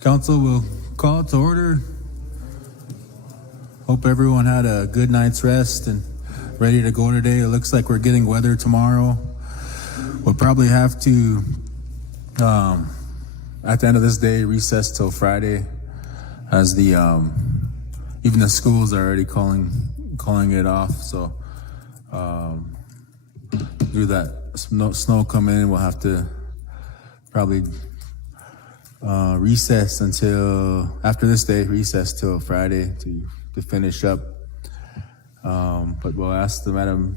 Council will call to order. Hope everyone had a good night's rest and ready to go today. It looks like we're getting weather tomorrow. We'll probably have to, at the end of this day, recess till Friday, as the even the schools are already calling it off. So due to that snow come in, we'll have to probably recess until after this day, recess till Friday to finish up. But we'll ask the Madam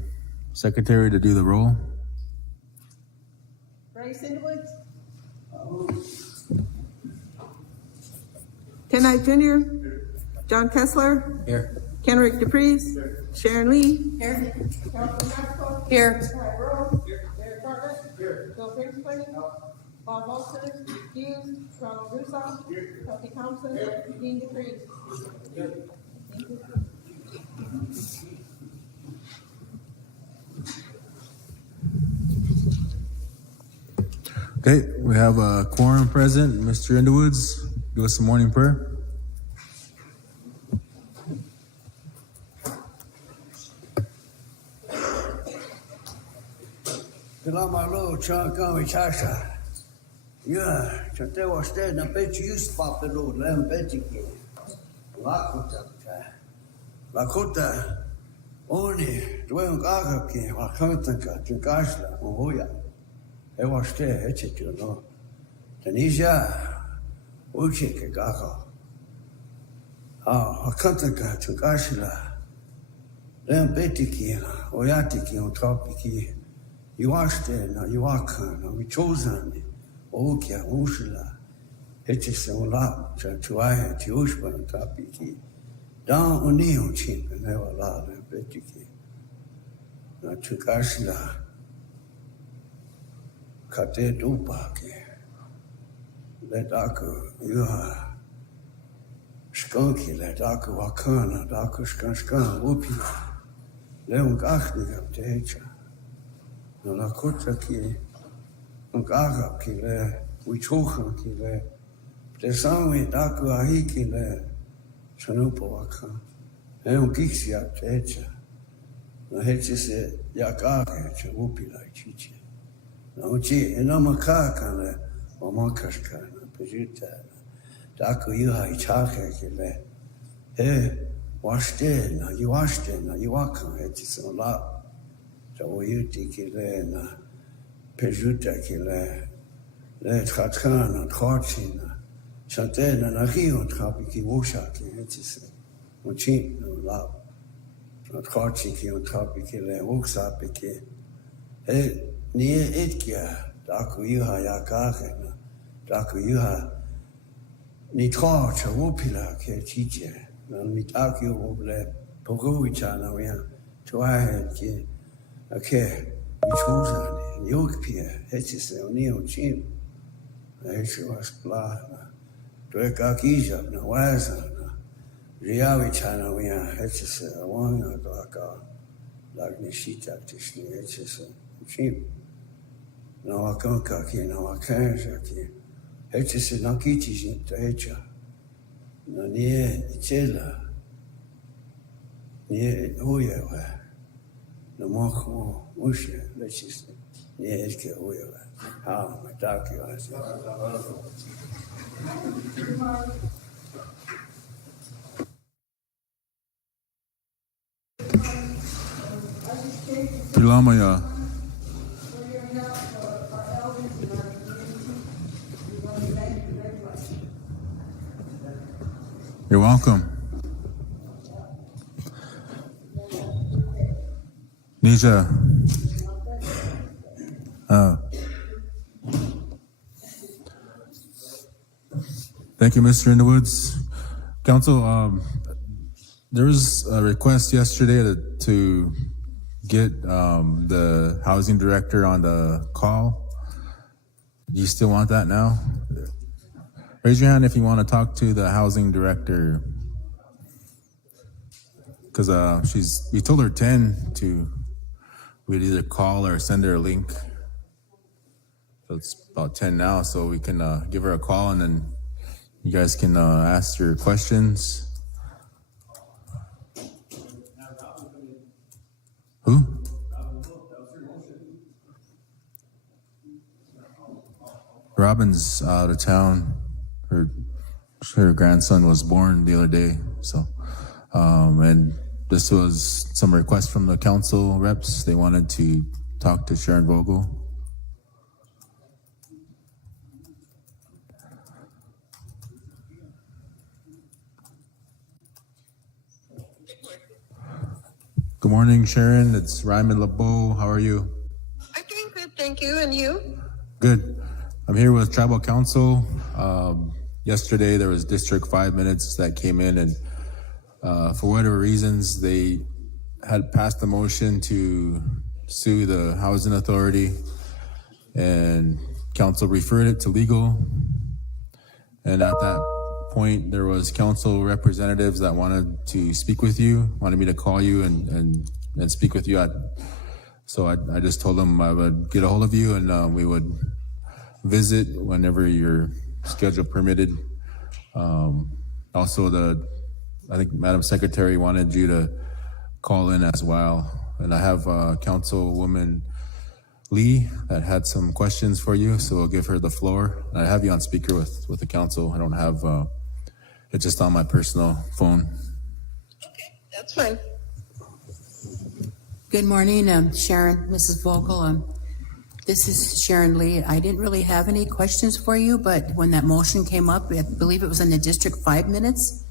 Secretary to do the roll. Bryce Underwood. Ken Knight Jr. John Kessler. Here. Kenrick DePries. Sharon Lee. Here. Here. Here. Bill Bixby. Bob Wilson. Hughes. Ronald Russo. Kelsey Thompson. Dean DePries. Thank you. Okay, we have a quorum present. Mr. Underwoods, do us some morning prayer. Malo chaka chasha. Yeah, chate was dead na bet use pop the road, lam betiki. Lakota only doing gagaki, wakantaka, Jugashla, Moya. It was there, it's it, you know. Tunisia, Uchik Gaga. Wakantaka, Jugashla, lam betiki, Oyatiki on tropiki. You washed it, you walk, we chosen, Okia, Ushla, Hitchison lap, Chatuaya, Tushban, Tapiki, down on Neo chink, and never allowed a betiki. Not to Gashla, Kate Dupaki, let Aku, you are skunky, let Aku Wakana, Aku Skan, Whoopie, Leon Gachni up to Hitcher. No la kota ki ngaga ki le wichoka ki le te sawe daku ahi ki le chanupo waka e un kiksi a techa na heche se yakake che upi la chichi na uchi e na makaka le o makashka na pejita daku yuha ichake ki le he washte na yuwaka heche se la Oyuti kile na pejuta kile le tratkana trotchina chantena na rio trapiki wosha ki etise mochi no la trotchi ki on trapiki le woksa piki e ni etkia daku yuha yakake na daku yuha ni trotcha wopila ke chiche na mitaki woble pogowicha na wia twahe ki Okay, we chose on the yoke pier, Hitches on Neo Chim. I was blah, Dwekakija, no Waza, Riawi China, we are Hitches, a one like Nishita, Tishni, Hitches, Chim. No, I can't cocky, no, I can't cocky. Hitches, no kitties into Hitcher. No, near Chilla, near Oya. No more Musha, let's just yes, get away. How my dark you are. Pilamaya. You're welcome. Nisha. Thank you, Mr. Underwoods. Council, there was a request yesterday to get the housing director on the call. Do you still want that now? Raise your hand if you want to talk to the housing director. Because we told her 10 to, we'd either call or send her a link. It's about 10 now, so we can give her a call and then you guys can ask your questions. Who? Robin's out of town. Her grandson was born the other day, so and this was some requests from the council reps. They wanted to talk to Sharon Vogel. Good morning, Sharon. It's Ryman LeBeau. How are you? I'm doing good, thank you. And you? Good. I'm here with Tribal Council. Yesterday there was District 5 minutes that came in, and for whatever reasons they had passed a motion to sue the Housing Authority, and council referred it to legal. And at that point, there was council representatives that wanted to speak with you, wanted me to call you and speak with you. So I just told them I would get a hold of you and we would visit whenever your schedule permitted. Also, I think Madam Secretary wanted you to call in as well. And I have Councilwoman Lee that had some questions for you, so I'll give her the floor. I have you on speaker with the council. I don't have, it's just on my personal phone. Okay, that's fine. Good morning, Sharon, Mrs. Vogel. This is Sharon Lee. I didn't really have any questions for you, but when that motion came up, I believe it was in the District 5 minutes,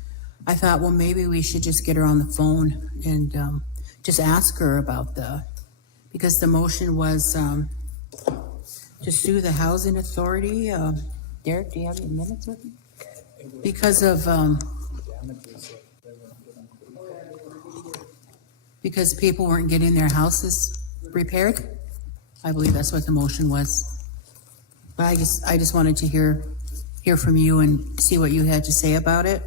I thought, well, maybe we should just get her on the phone and just ask her about because the motion was to sue the Housing Authority. Derek, do you have any minutes with you? Because people weren't getting their houses repaired. I believe that's what the motion was. But I just wanted to hear from you and see what you had to say about it.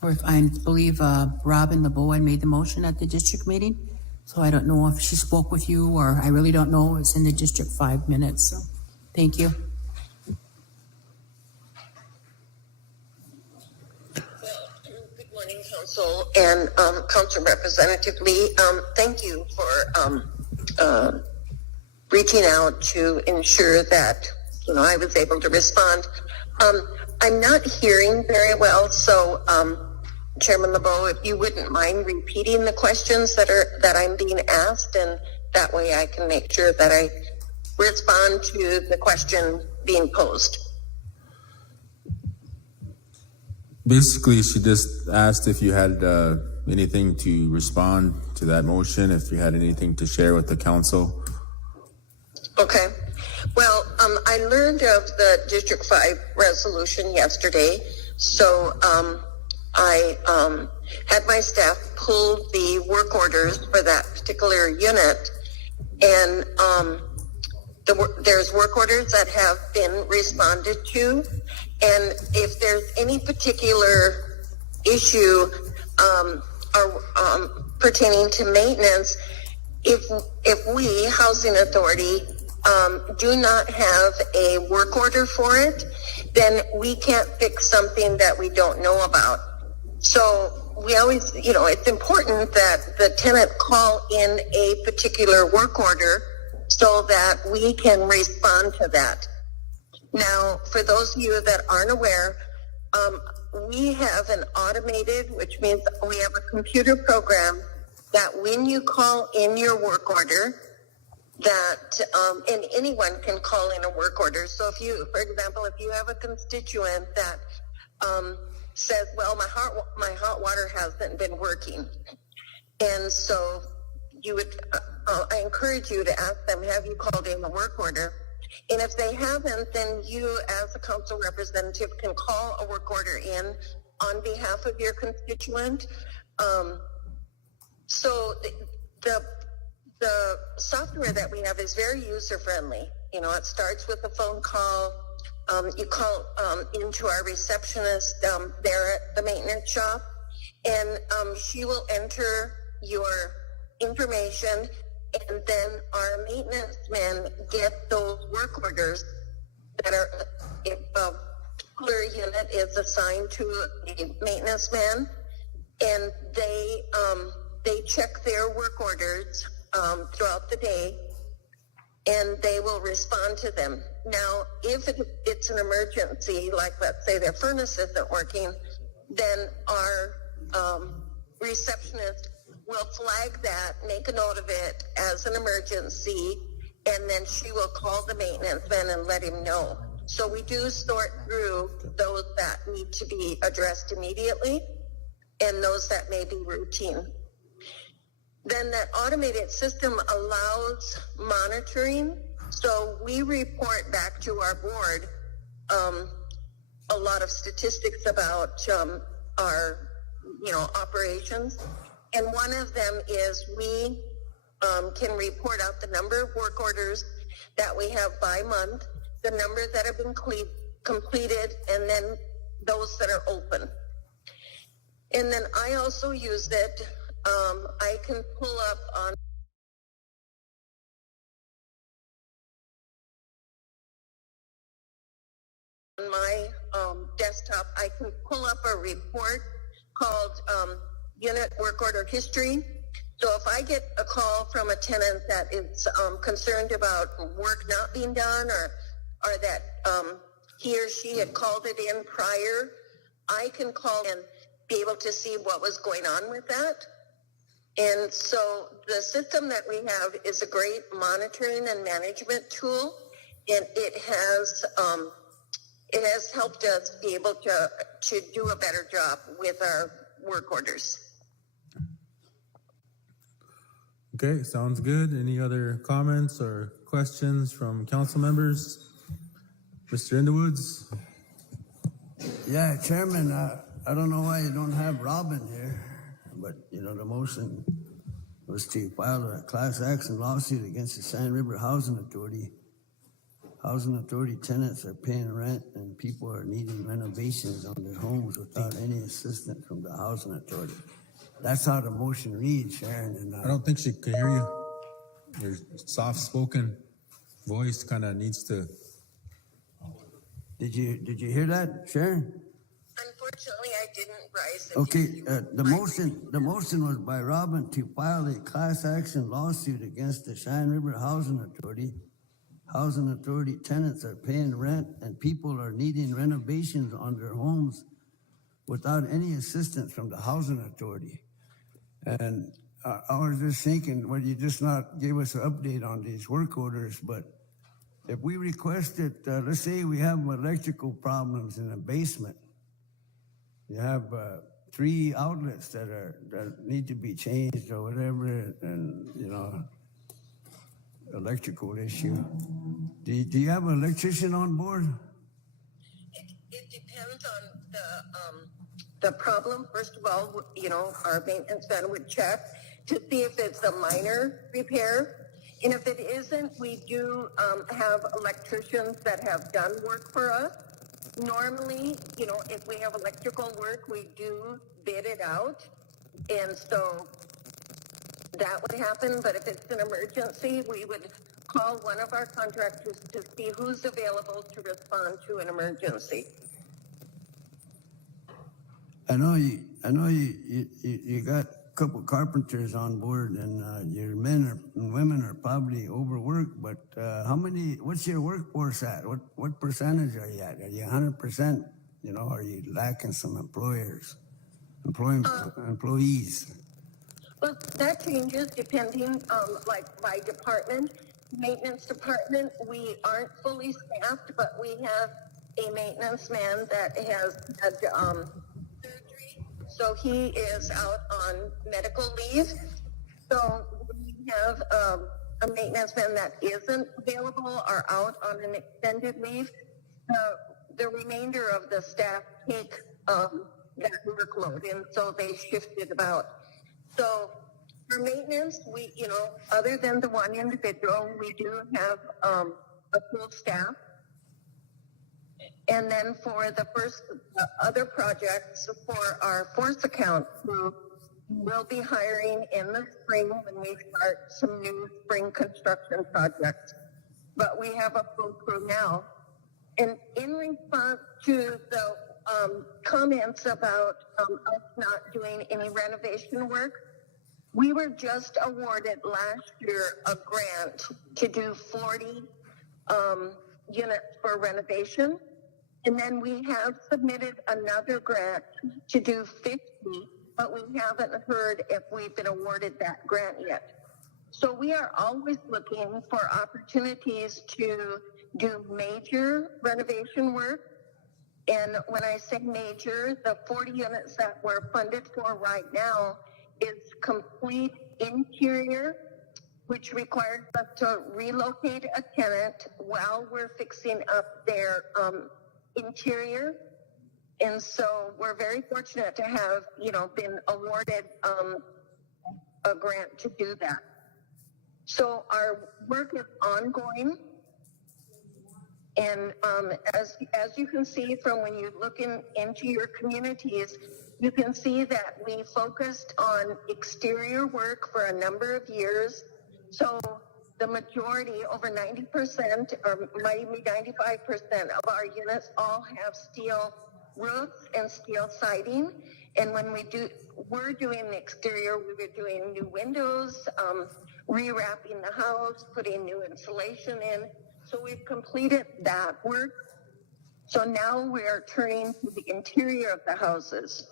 Or if I believe Robin LeBeau had made the motion at the district meeting. So I don't know if she spoke with you, or I really don't know. It's in the District 5 minutes. So thank you. Good morning, Council and Council Representative Lee. Thank you for reaching out to ensure that I was able to respond. I'm not hearing very well, so Chairman LeBeau, if you wouldn't mind repeating the questions that I'm being asked, and that way I can make sure that I respond to the question being posed. Basically, she just asked if you had anything to respond to that motion, if you had anything to share with the council. Okay. Well, I learned of the District 5 resolution yesterday, so I had my staff pull the work orders for that particular unit, and there's work orders that have been responded to, and if there's any particular issue pertaining to maintenance, if we, Housing Authority, do not have a work order for it, then we can't fix something that we don't know about. So we always, it's important that the tenant call in a particular work order so that we can respond to that. Now, for those of you that aren't aware, we have an automated, which means we have a computer program that when you call in your work order, that and anyone can call in a work order. So if you, for example, if you have a constituent that says, well, my hot water hasn't been working, and so you would I encourage you to ask them, have you called in a work order? And if they haven't, then you as a council representative can call a work order in on behalf of your constituent. So the software that we have is very user friendly. It starts with a phone call. You call into our receptionist there at the maintenance shop, and she will enter your information, and then our maintenance men get those work orders that are, if a particular unit is assigned to a maintenance man, and they check their work orders throughout the day, and they will respond to them. Now, if it's an emergency, like let's say their furnace isn't working, then our receptionist will flag that, make a note of it as an emergency, and then she will call the maintenance man and let him know. So we do sort through those that need to be addressed immediately and those that may be routine. Then that automated system allows monitoring. So we report back to our board a lot of statistics about our operations. And one of them is we can report out the number of work orders that we have by month, the number that have been completed, and then those that are open. And then I also use it. I can pull up on my desktop, I can pull up a report called Unit Work Order History. So if I get a call from a tenant that is concerned about work not being done, or that he or she had called it in prior, I can call and be able to see what was going on with that. And so the system that we have is a great monitoring and management tool, and it has helped us be able to do a better job with our work orders. Okay, sounds good. Any other comments or questions from council members? Mr. Underwoods? Yeah, Chairman, I don't know why you don't have Robin here, but the motion was to file a class action lawsuit against the Cheyenne River Housing Authority. Housing Authority tenants are paying rent and people are needing renovations on their homes without any assistance from the Housing Authority. That's how the motion reads, Sharon. And I don't think she can hear you. Your soft-spoken voice kind of needs to. Did you hear that, Sharon? Unfortunately, I didn't rise. Okay, the motion was by Robin to file a class action lawsuit against the Cheyenne River Housing Authority. Housing Authority tenants are paying rent and people are needing renovations on their homes without any assistance from the Housing Authority. And I was just thinking, well, you just not gave us an update on these work orders, but if we requested, let's say we have electrical problems in the basement, you have 3 outlets that need to be changed or whatever, and electrical issue. Do you have an electrician on board? It depends on the problem. First of all, our maintenance man would check to see if it's a minor repair. And if it isn't, we do have electricians that have done work for us. Normally, if we have electrical work, we do bid it out. And so that would happen. But if it's an emergency, we would call one of our contractors to see who's available to respond to an emergency. I know you got a couple carpenters on board, and your men and women are probably overworked. But what's your workforce at? What percentage are you at? Are you 100%? Are you lacking some employees? Well, that changes depending, like by department. Maintenance department, we aren't fully staffed, but we have a maintenance man that has had surgery, so he is out on medical leave. So we have a maintenance man that isn't available or out on an extended leave. The remainder of the staff take that workload, and so they shifted about. So for maintenance, we, other than the one individual, we do have a full staff. And then for the other projects, for our force account, who We'll be hiring in the spring when we start some new spring construction projects. But we have a full crew now. And in response to the comments about us not doing any renovation work, we were just awarded last year a grant to do 40 units for renovation. And then we have submitted another grant to do 50, but we haven't heard if we've been awarded that grant yet. So we are always looking for opportunities to do major renovation work. And when I say major, the 40 units that we're funded for right now is complete interior, which requires us to relocate a tenant while we're fixing up their interior. And so we're very fortunate to have, been awarded a grant to do that. So our work is ongoing. And as you can see from when you look into your communities, you can see that we focused on exterior work for a number of years. So the majority, over 90% or maybe 95% of our units all have steel roofs and steel siding. And when we're doing the exterior, we were doing new windows, rewrapping the house, putting new insulation in. So we've completed that work. So now we're turning to the interior of the houses.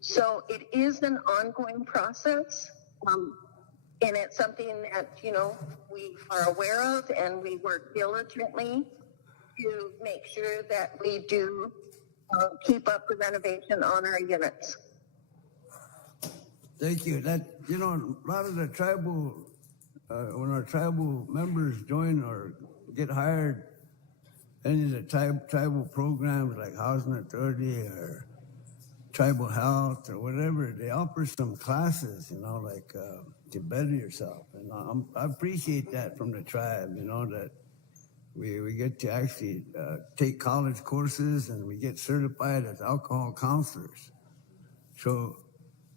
So it is an ongoing process. And it's something that, we are aware of, and we work diligently to make sure that we do keep up the renovation on our units. Thank you. A lot of the tribal, when our tribal members join or get hired, any of the tribal programs like Housing Authority or Tribal Health or whatever, they offer some classes, like to better yourself. And I appreciate that from the tribe, that we get to actually take college courses and we get certified as alcohol counselors. So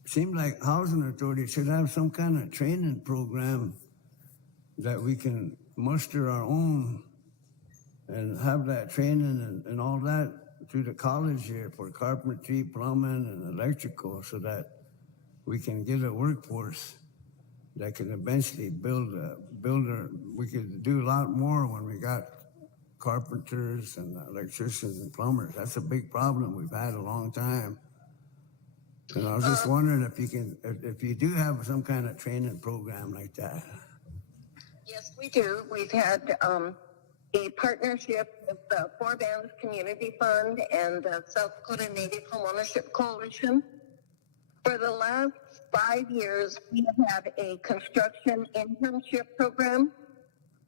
it seems like Housing Authority should have some kind of training program that we can muster our own and have that training and all that through the college here for carpentry, plumbing, and electrical, so that we can get a workforce that can eventually we could do a lot more when we got carpenters and electricians and plumbers. That's a big problem we've had a long time. And I was just wondering if you do have some kind of training program like that. Yes, we do. We've had a partnership with the Four Bands Community Fund and the South Dakota Native Homeownership Coalition. For the last 5 years, we have had a construction internship program.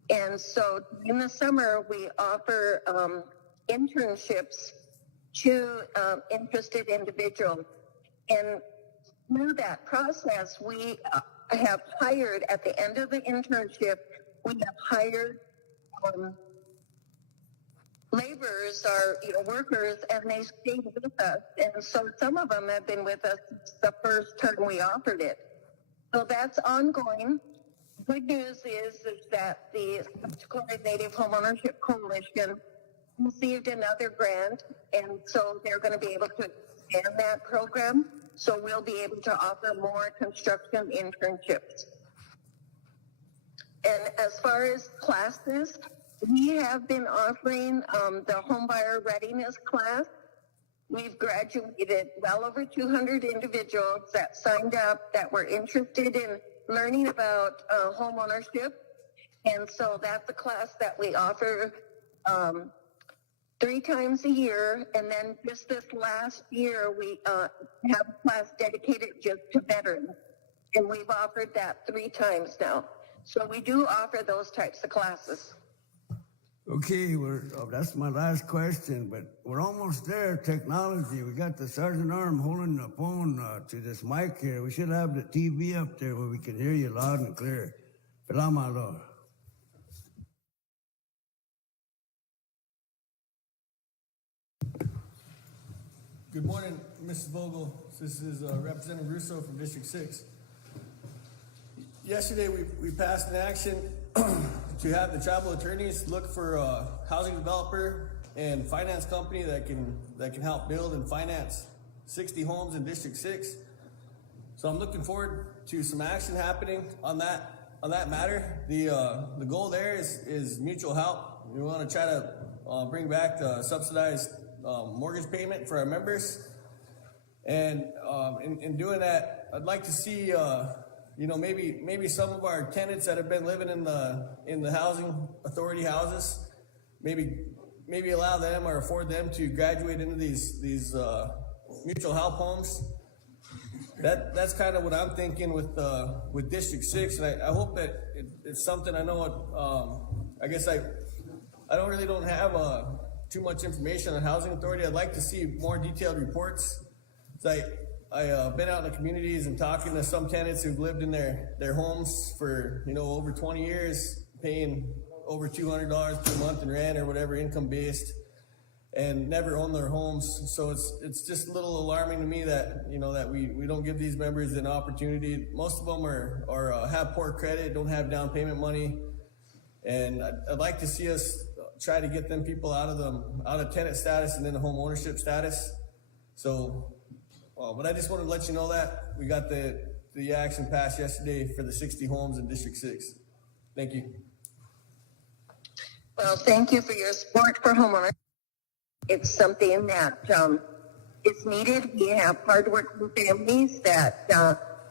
And so in the summer, we offer internships to interested individuals. And through that process, we have hired, at the end of the internship, we have hired laborers or workers, and they stayed with us. And so some of them have been with us since the first term we offered it. So that's ongoing. Good news is that the South Dakota Native Homeownership Coalition received another grant, and so they're going to be able to expand that program. So we'll be able to offer more construction internships. And as far as classes, we have been offering the homebuyer readiness class. We've graduated well over 200 individuals that signed up that were interested in learning about home ownership. And so that's a class that we offer 3 times a year. And then just this last year, we have a class dedicated just to veterans. And we've offered that 3 times now. So we do offer those types of classes. Okay, that's my last question, but we're almost there. Technology. We got the Sergeant Arm holding the phone to this mic here. We should have the TV up there where we can hear you loud and clear. Pelamalo. Good morning, Mrs. Vogel. This is Representative Russo from District 6. Yesterday, we passed an action to have the tribal attorneys look for a housing developer and finance company that can help build and finance 60 homes in District 6. So I'm looking forward to some action happening on that matter. The goal there is mutual help. We want to try to bring back the subsidized mortgage payment for our members. And in doing that, I'd like to see, maybe some of our tenants that have been living in the housing authority houses, maybe allow them or afford them to graduate into these mutual help homes. That's kind of what I'm thinking with District 6, and I hope that it's something. I know. I guess I don't have too much information on housing authority. I'd like to see more detailed reports. I've been out in the communities and talking to some tenants who've lived in their homes for over 20 years, paying over $200 per month in rent or whatever, income based, and never own their homes. So it's just a little alarming to me that that we don't give these members an opportunity. Most of them are have poor credit, don't have down payment money, and I'd like to see us try to get them people out of tenant status and into home ownership status. So. But I just wanted to let you know that we got the action passed yesterday for the 60 homes in District 6. Thank you. Well, thank you for your support for homeowners. It's something that is needed. We have hardworking families that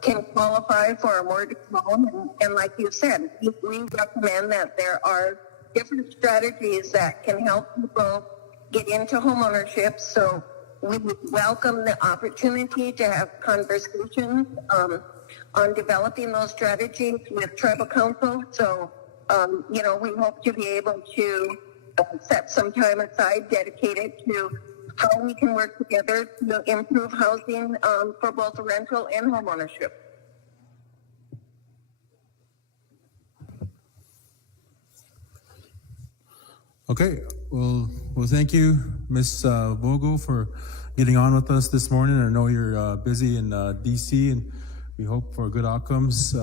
can qualify for a mortgage loan. And like you said, we recommend that there are different strategies that can help people get into homeownership. So we would welcome the opportunity to have conversations on developing those strategies with tribal council. So, we hope to be able to set some time aside dedicated to how we can work together to improve housing for both rental and homeownership. Okay, well, thank you, Ms. Vogel, for getting on with us this morning. I know you're busy in DC, and we hope for good outcomes.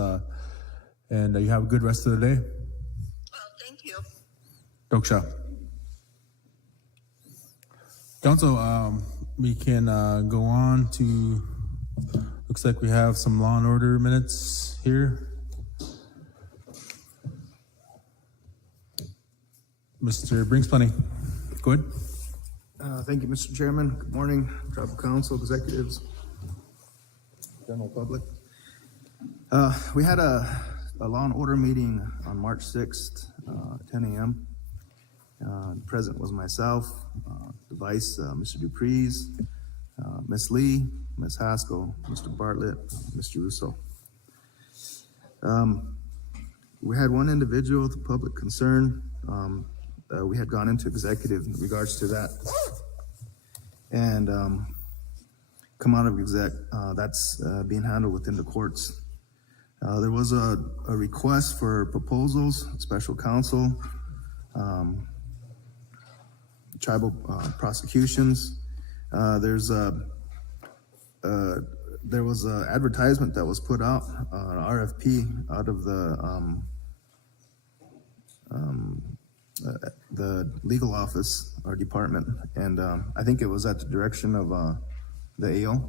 And you have a good rest of the day. Well, thank you. Doksha. Council, we can go on to. Looks like we have some law and order minutes here. Mr. Brinks Plenty, go ahead. Thank you, Mr. Chairman. Good morning, tribal council, executives, general public. We had a law and order meeting on March 6th, 10 a.m. Present was myself, the vice, Mr. Dupree's, Ms. Lee, Ms. Haskell, Mr. Bartlett, Mr. Russo. We had one individual with public concern. We had gone into executive in regards to that, and come out of exec. That's being handled within the courts. There was a request for proposals, special counsel, tribal prosecutions. There was an advertisement that was put out, an RFP out of the legal office, our department, and I think it was at the direction of the AO.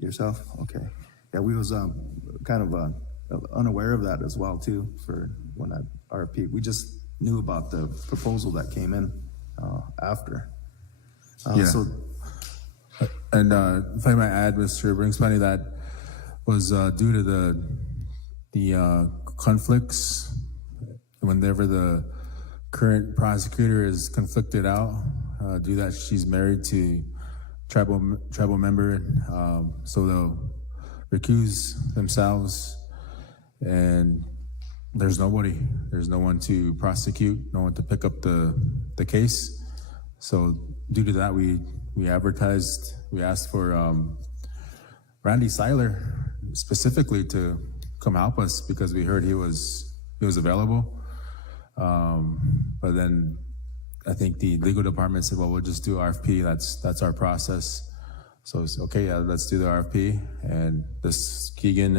Yourself? Okay. Yeah, we was kind of unaware of that as well too. For when that RFP, we just knew about the proposal that came in after. Yeah. So, and if I might add, Mr. Brinkspani, that was due to the conflicts. Whenever the current prosecutor is conflicted out, due that she's married to tribal member, so they'll recuse themselves, and there's no one to prosecute, no one to pick up the case. So due to that, we advertised, we asked for Randy Seiler specifically to come help us because we heard he was available. But then I think the legal department said, well, we'll just do RFP. That's our process. So it's okay. Yeah, let's do the RFP. And this Keegan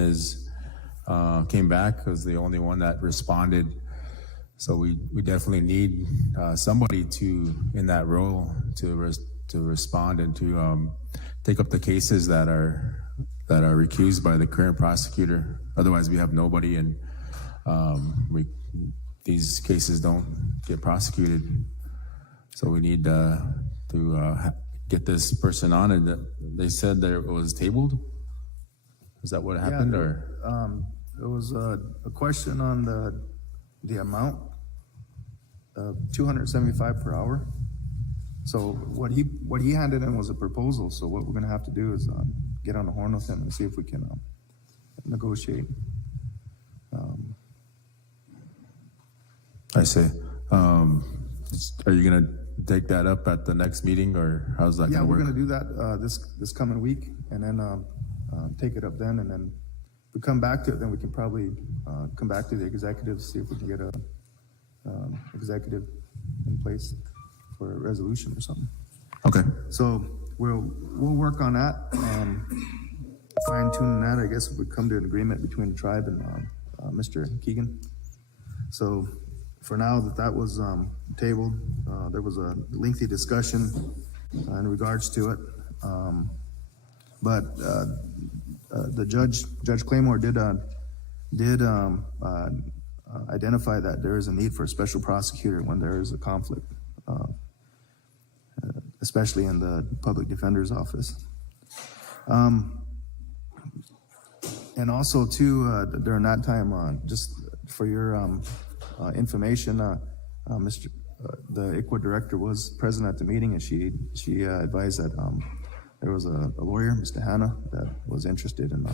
came back, was the only one that responded. So we definitely need somebody in that role to respond and to take up the cases that are recused by the current prosecutor. Otherwise, we have nobody, and these cases don't get prosecuted. So we need to get this person on. And they said that it was tabled. Is that what happened, or? There was a question on the amount of $275 per hour. So what he handed in was a proposal. So what we're gonna have to do is get on the horn with him and see if we can negotiate. I see. Are you gonna take that up at the next meeting, or how's that Yeah, gonna we're work? gonna do that this coming week, and then take it up then, and then if we come back to it, then we can probably come back to the executive, see if we can get a executive in place for a resolution or something. Okay. So we'll work on that, fine tuning that. I guess if we come to an agreement between the tribe and Mr. Keegan. So for now that was tabled, there was a lengthy discussion in regards to it, but the Judge Claymore did identify that there is a need for a special prosecutor when there is a conflict, especially in the public defender's office. And also too, during that time, just for your information, the ICWA director was present at the meeting, and she advised that there was a lawyer, Mr. Hanna, that was interested in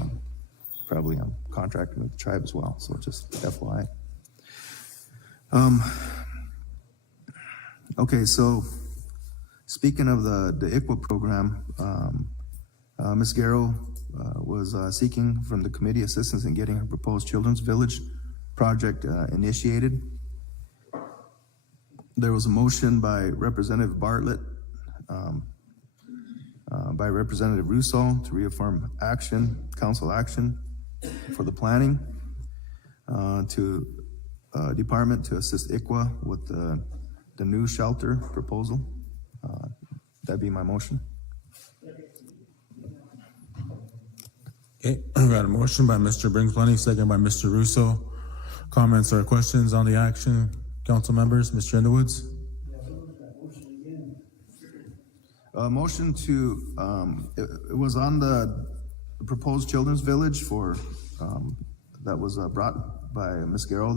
probably contracting with the tribe as well. So just FYI. Okay, so speaking of the ICWA program, Ms. Garrow was seeking from the committee assistance in getting her proposed Children's Village project initiated. There was a motion by Representative Bartlett, by Representative Russo to reaffirm council action for the planning to department to assist ICWA with the new shelter proposal. That'd be my motion. Okay, we got a motion by Mr. Brings-Plenty, second by Mr. Russo. Comments or questions on the action, council members? Mr. Underwoods? Motion to, it was on the proposed Children's Village for, that was brought by Ms. Garrow,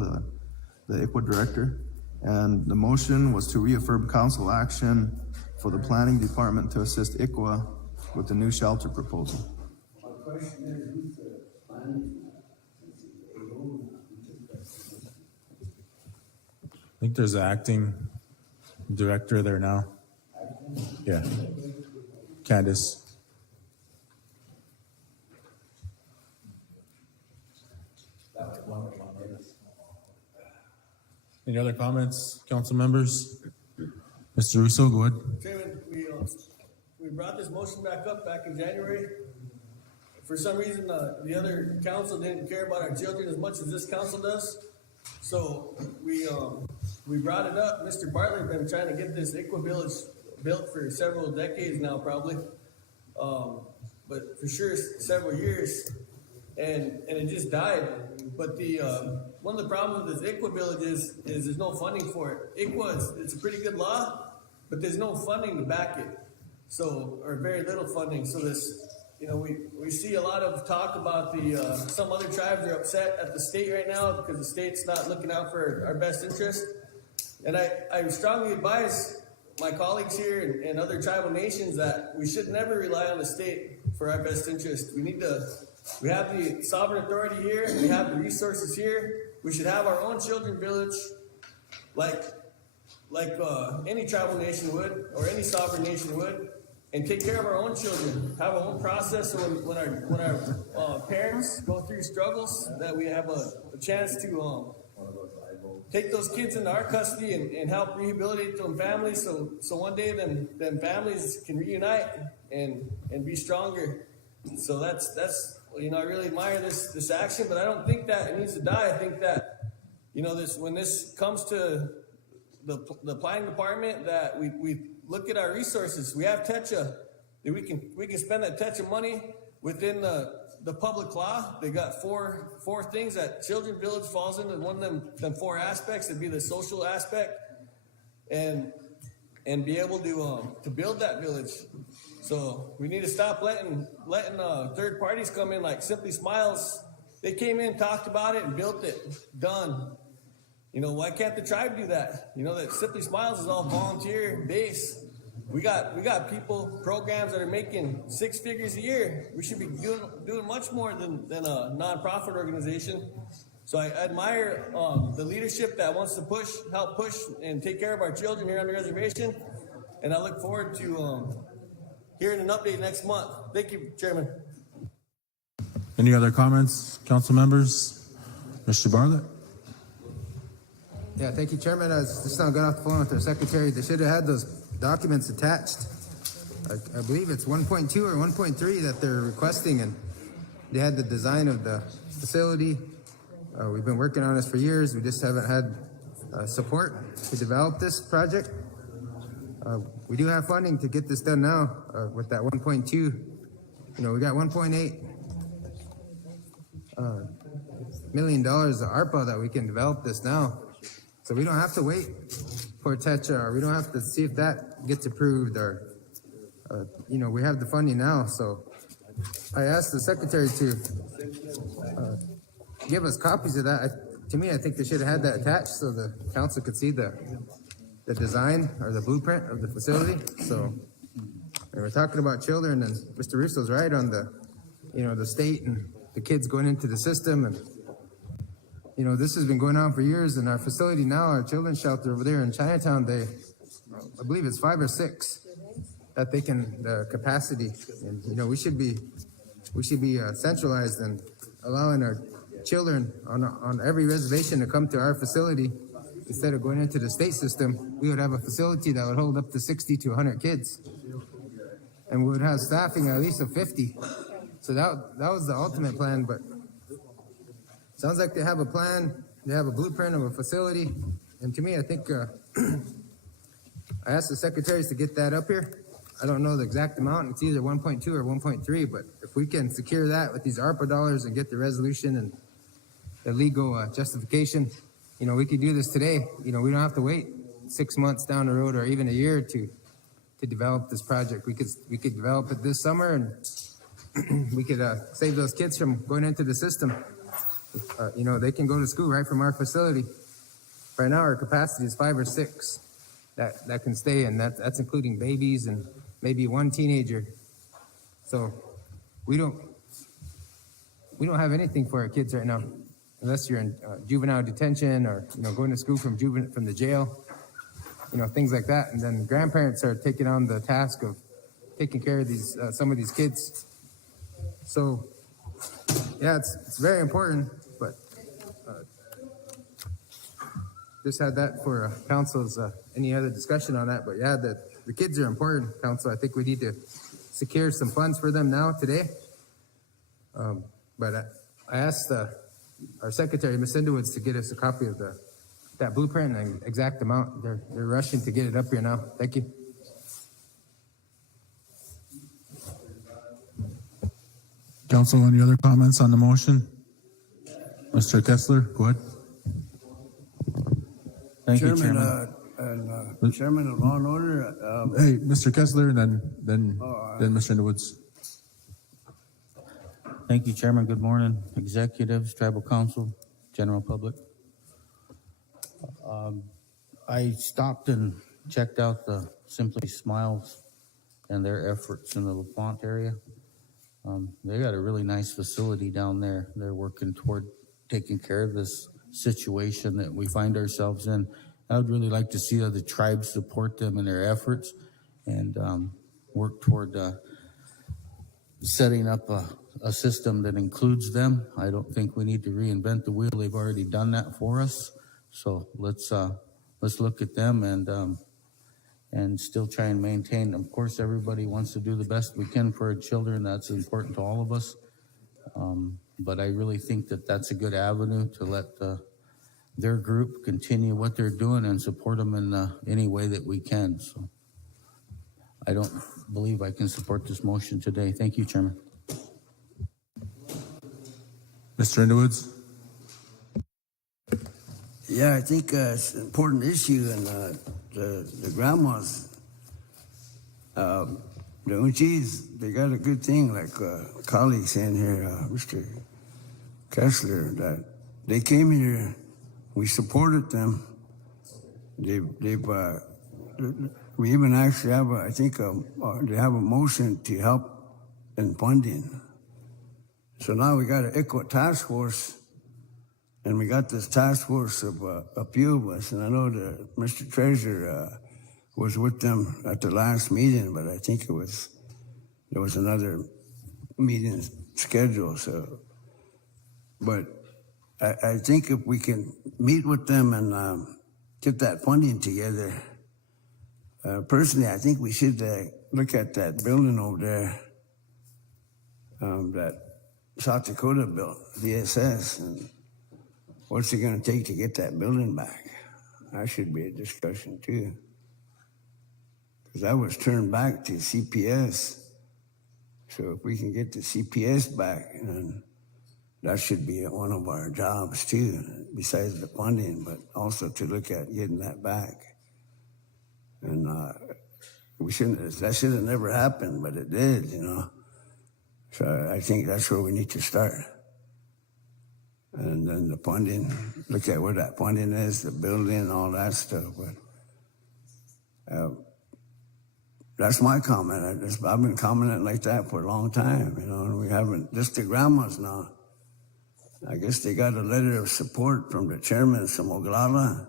the ICWA director. And the motion was to reaffirm council action for the planning department to assist ICWA with the new shelter proposal. I think there's an acting director there now. Yeah. Candace. Any other comments, council members? Mr. Russo, go ahead. Chairman, we brought this motion back in January. For some reason, the other council didn't care about our children as much as this council does. So we brought it up. Mr. Bartlett been trying to get this ICWA village built for several decades now, probably. But for sure, several years. And it just died. But one of the problems with this ICWA village is there's no funding for it. ICWA it's a pretty good law, but there's no funding to back it. So, or very little funding. So this, we see a lot of talk about some other tribes are upset at the state right now because the state's not looking out for our best interest. And I strongly advise my colleagues here and other tribal nations that we should never rely on the state for our best interest. We have the sovereign authority here, we have the resources here. We should have our own children's village like any tribal nation would, or any sovereign nation would, and take care of our own children, have our own process so when our parents go through struggles, that we have a chance to take those kids into our custody and help rehabilitate them families so one day them families can reunite and be stronger. So that's I really admire this action, but I don't think that it needs to die. I think that when this comes to the planning department, that we look at our resources. We have TETCHA. We can spend that TETCHA money within the public law. They got four things that Children Village falls into. One of them four aspects would be the social aspect, and be able to build that village. So we need to stop letting third parties come in, like Simply Smiles. They came in, talked about it, and built it. Done. Why can't the tribe do that? That Simply Smiles is all volunteer based. We got people, programs that are making 6 figures a year. We should be doing much more than a nonprofit organization. So I admire the leadership that wants to help push and take care of our children here on the reservation. And I look forward to hearing an update next month. Thank you, Chairman. Any other comments, council members? Mr. Bartlett? Yeah, thank you, Chairman. I was just now got off the phone with our secretary. They should have had those documents attached. I believe it's 1.2 or 1.3 that they're requesting, and they had the design of the facility. We've been working on this for years. We just haven't had support to develop this project. We do have funding to get this done now with that 1.2. We got $1.8 million of ARPA that we can develop this now. So we don't have to wait for TETCHA, or we don't have to see if that gets approved, or, we have the funding now. So I asked the secretary to give us copies of that. To me, I think they should have had that attached so the council could see the design or the blueprint of the facility. So when we're talking about children, and Mr. Russo's right on the state and the kids going into the system, and this has been going on for years. In our facility now, our children's shelter over there in Chinatown, I believe it's 5 or 6 that the capacity, and we should be centralized and allowing our children on every reservation to come to our facility. Instead of going into the state system, we would have a facility that would hold up to 60 to 100 kids, and we would have staffing at least of 50. So that was the ultimate plan, but sounds like they have a plan. They have a blueprint of a facility. And to me, I think I asked the secretaries to get that up here. I don't know the exact amount. It's either 1.2 or 1.3, but if we can secure that with these ARPA dollars and get the resolution and the legal justification, we could do this today. We don't have to wait 6 months down the road or even a year to develop this project. We could develop it this summer, and we could save those kids from going into the system. They can go to school right from our facility. Right now, our capacity is 5 or 6 that can stay, and that's including babies and maybe one teenager. So we don't have anything for our kids right now, unless you're in juvenile detention or going to school from the jail, things like that. And then the grandparents are taking on the task of taking care of some of these kids. So yeah, it's very important, but just had that for council's any other discussion on that. But yeah, the kids are important, council. I think we need to secure some funds for them now today. But I asked our secretary, Ms. Underwoods, to get us a copy of that blueprint and exact amount. They're rushing to get it up here now. Thank you. Council, any other comments on the motion? Mr. Kessler, go ahead. Thank you, Chairman, Chairman. Chairman of Law and Order. Hey, Mr. Kessler, and then Mr. Underwoods. Thank you, Chairman. Good morning, executives, tribal council, general public. I stopped and checked out the Simply Smiles and their efforts in the LaFont area. They got a really nice facility down there. They're working toward taking care of this situation that we find ourselves in. I would really like to see the tribe support them in their efforts and work toward setting up a system that includes them. I don't think we need to reinvent the wheel. They've already done that for us. So let's look at them and still try and maintain. Of course, everybody wants to do the best we can for our children. That's important to all of us. But I really think that that's a good avenue to let their group continue what they're doing and support them in any way that we can. So I don't believe I can support this motion today. Thank you, Chairman. Mr. Underwoods? Yeah, I think it's an important issue, and the grandmas, the Unchis, they got a good thing, like colleague saying here, Mr. Kessler, that they came here, we supported them. We even actually have, they have a motion to help in funding. So now we got an ICWA task force, and we got this task force of a few of us, and I know that Mr. Treasurer was with them at the last meeting, but I think there was another meeting scheduled. So, but I think if we can meet with them and get that funding together, personally, I think we should look at that building over there, that South Dakota built, VSS, and what's it going to take to get that building back? That should be a discussion too. Because that was turned back to CPS. So if we can get the CPS back, then that should be one of our jobs too, besides the funding, but also to look at getting that back. And that should have never happened, but it did, you know. So I think that's where we need to start. And then the funding, look at where that funding is, the building, all that stuff. But that's my comment. I've been commenting like that for a long time, you know, and we haven't, just the grandmas now. I guess they got a letter of support from the chairman from Oglala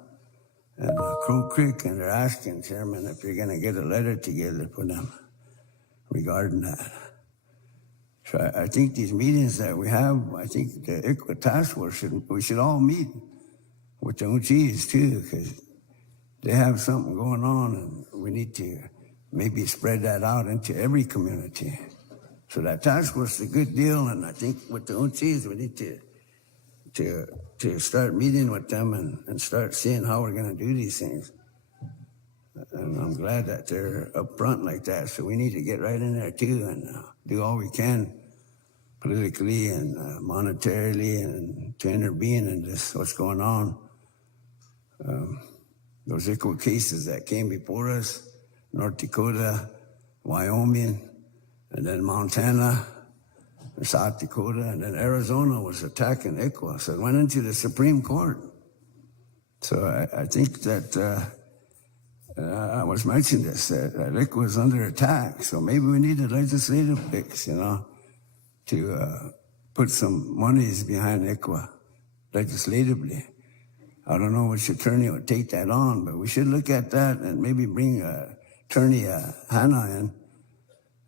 and Crow Creek, and they're asking, Chairman, if you're going to get a letter together for them regarding that. So I think these meetings that we have, I think the ICWA task force, we should all meet with the Unchis too, because they have something going on, and we need to maybe spread that out into every community. So that task force is a good deal, and I think with the Unchis, we need to start meeting with them and start seeing how we're going to do these things. And I'm glad that they're up front like that. So we need to get right in there too and do all we can politically and monetarily and to intervene in this, what's going on. Those ICWA cases that came before us, North Dakota, Wyoming, and then Montana, and South Dakota, and then Arizona was attacking ICWA. So it went into the Supreme Court. So I think that I was mentioning this, that ICWA is under attack. So maybe we need a legislative fix, you know, to put some monies behind ICWA legislatively. I don't know which attorney would take that on, but we should look at that and maybe bring Attorney Hannah in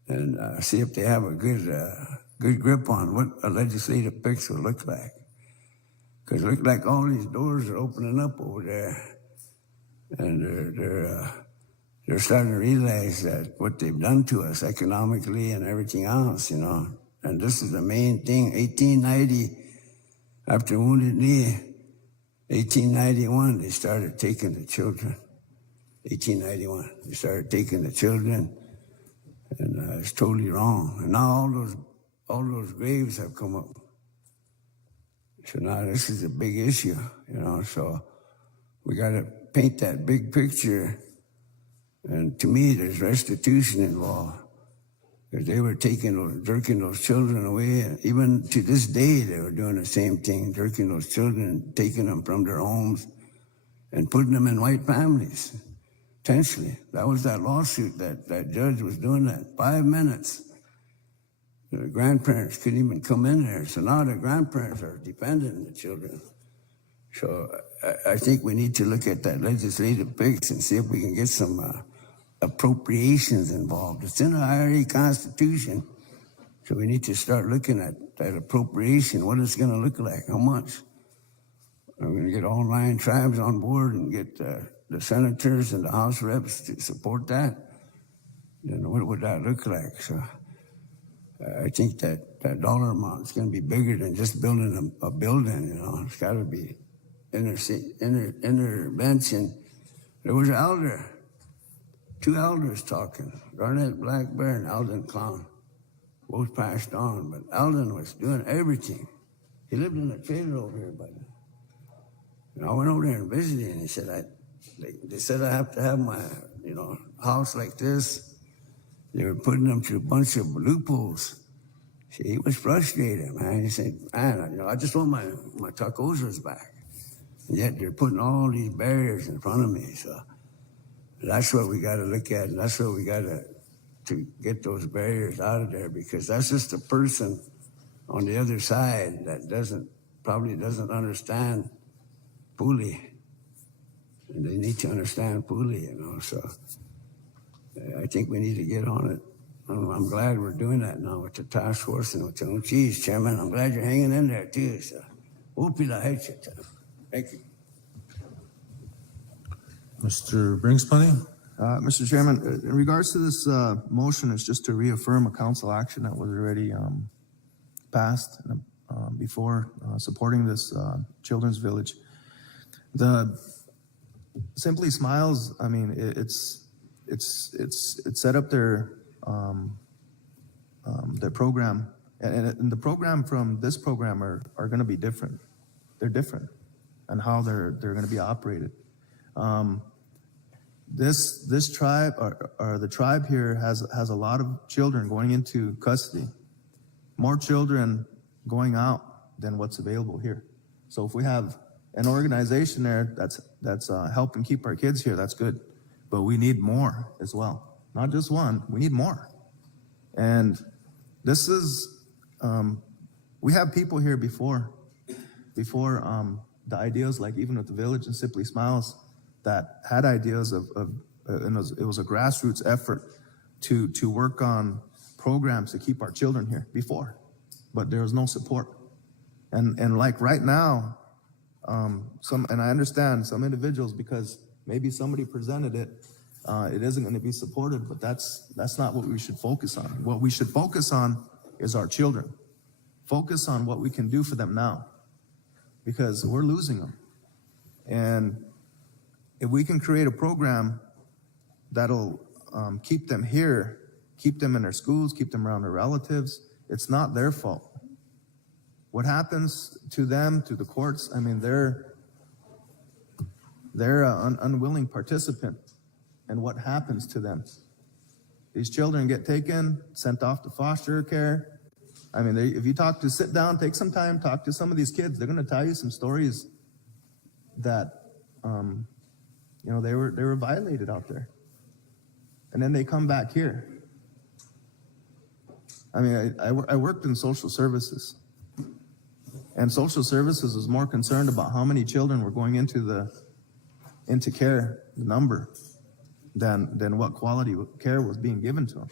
and see if they have a good grip on what a legislative fix would look like. Because it looks like all these doors are opening up over there, and they're starting to realize that what they've done to us economically and everything else, you know. And this is the main thing. 1890, after Wounded Knee, 1891, they started taking the children. 1891, they started taking the children, and it's totally wrong. And now all those graves have come up. So now this is a big issue, you know. So we got to paint that big picture. And to me, there's restitution involved. Because they were jerking those children away. And even to this day, they were doing the same thing, jerking those children, taking them from their homes and putting them in white families, potentially. That was that lawsuit that judge was doing that. 5 minutes. The grandparents couldn't even come in there. So now the grandparents are defending the children. So I think we need to look at that legislative fix and see if we can get some appropriations involved. It's in the IRA Constitution. So we need to start looking at that appropriation, what it's going to look like, how much. I'm gonna get all 9 tribes on board and get the senators and the House reps to support that. Then what would that look like? So I think that dollar amount is gonna be bigger than just building a building, you know. It's gotta be intervention. There was an elder, 2 elders talking, Garnett Black Bear and Eldon Clown. Both passed on, but Eldon was doing everything. He lived in a trailer over here, but I went over there and visited, and he said, they said I have to have my, house like this. They were putting them through a bunch of loopholes. See, he was frustrated, man. He said, man, I just want my tacos back. And yet they're putting all these barriers in front of me. So that's what we got to look at, and that's what we got to get those barriers out of there, because that's just a person on the other side that probably doesn't understand fully. And they need to understand fully, So I think we need to get on it. I'm glad we're doing that now with the task force and with the geez, Chairman. I'm glad you're hanging in there too. So, thank you. Mr. Brinkspani? Mr. Chairman, in regards to this motion, it's just to reaffirm a council action that was already passed before supporting this children's village. The Simply Smiles, I mean, it's set up their program, and the program from this program are going to be different. They're different, and how they're going to be operated. This tribe or the tribe here has a lot of children going into custody, more children going out than what's available here. So if we have an organization there that's helping keep our kids here, that's good. But we need more as well. Not just one, we need more. And this is, we have people here before the ideas, like even with the village and Simply Smiles, that had ideas of and it was a grassroots effort to work on programs to keep our children here before, but there was no support. And like right now, and I understand some individuals, because maybe somebody presented it, it isn't going to be supported, but that's not what we should focus on. What we should focus on is our children. Focus on what we can do for them now, because we're losing them. And if we can create a program that'll keep them here, keep them in their schools, keep them around their relatives, it's not their fault. What happens to them, to the courts, I mean, they're an unwilling participant in what happens to them. These children get taken, sent off to foster care. I mean, if you sit down, take some time, talk to some of these kids, they're going to tell you some stories that, they were violated out there. And then they come back here. I mean, I worked in social services. And social services is more concerned about how many children were going into care, the number, than what quality care was being given to them.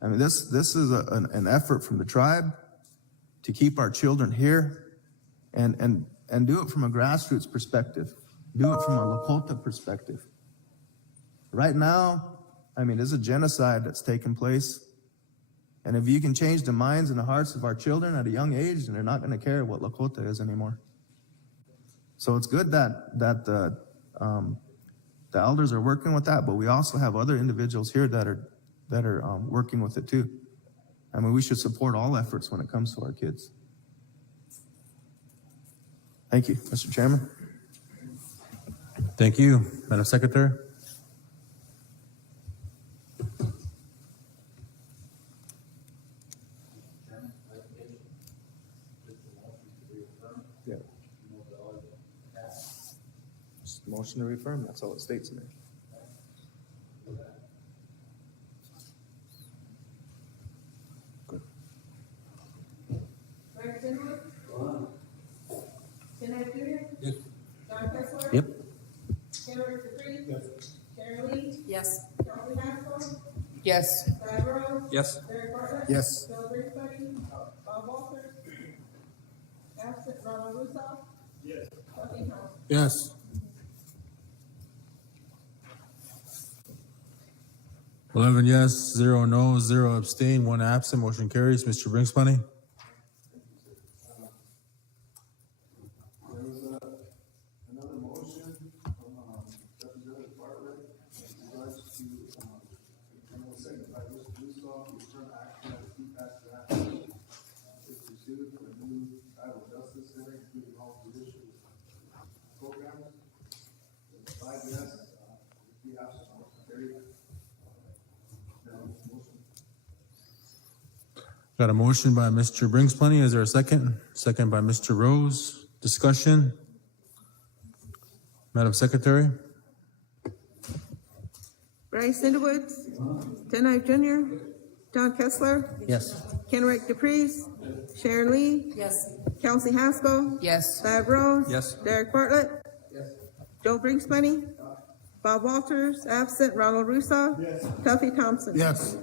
I mean, this is an effort from the tribe to keep our children here, and do it from a grassroots perspective, do it from a Lakota perspective. Right now, I mean, there's a genocide that's taking place. And if you can change the minds and the hearts of our children at a young age, then they're not going to care what Lakota is anymore. So it's good that the elders are working with that, but we also have other individuals here that are working with it too. I mean, we should support all efforts when it comes to our kids. Thank you, Mr. Chairman. Thank you, Madam Secretary. Yeah. Motion to reaffirm, that's all it states in there. Greg Finwood? Kenneth Jr.? Yes. John Kessler? Yep. Henry Dupree? Yes. Sharon Lee? Yes. Kelsey Haskell? Yes. Brad Rose? Yes. Derek Bartlett? Yes. Bill Brinkman? Bob Walters? Absent Ronald Ronald Russo. Yes. Trustee Thompson. Yes. Eleven yes, 0 no, 0 abstain, 1 absent. Motion carries. Mr. Brinkspani. There was another motion from Representative Bartlett in regards to, and it was seconded by Mr. Russo, to return action as he passed that. It's pursued for a new tribal justice center, including all judicial programs. It's 5 yes, 3 absent, motion carried. Motion. Got a motion by Mr. Brinkspani. Is there a second? Second by Mr. Rose. Discussion? Madam Secretary? Bryce Underwoods. Ken Knight Jr. John Kessler. Yes. Kenrick DePreez. Sharon Lee. Yes. Kelsey Haskell. Yes. Bob Rose. Yes. Derek Bartlett. Joe Brinkspani. Bob Walters, absent. Ronald Russo. Yes. Tuffy Thompson. Yes.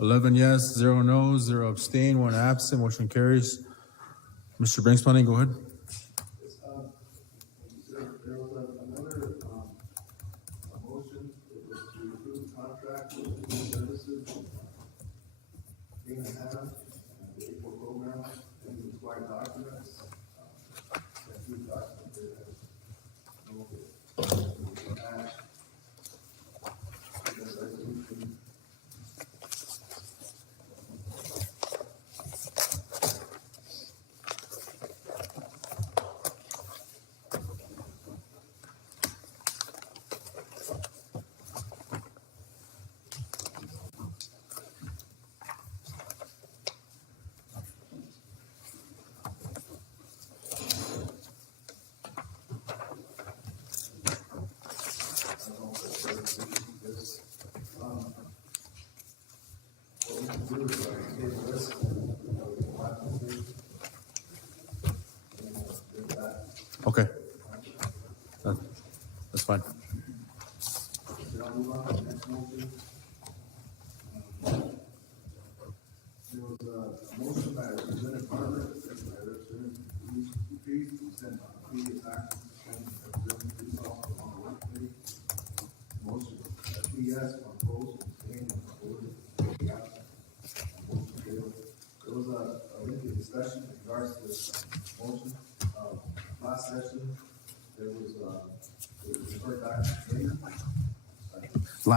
Eleven yes, 0 no, 0 abstain, 1 absent. Motion carries. Mr. Brinkspani, go ahead. There was another, a motion, it was to approve the contract with the services, being a hand, the April program, and the required documents. That two documents, this resolution. Okay. That's fine. There was a motion by Representative Bartlett, second by Representative Dupree, to send previous action to Representative Russo on the work committee. Motion, 3 yes, 1 opposed, abstaining, and voted. Motion failed. There was a lengthy discussion in regards to this motion. Last session, there was, it was referred back to committee.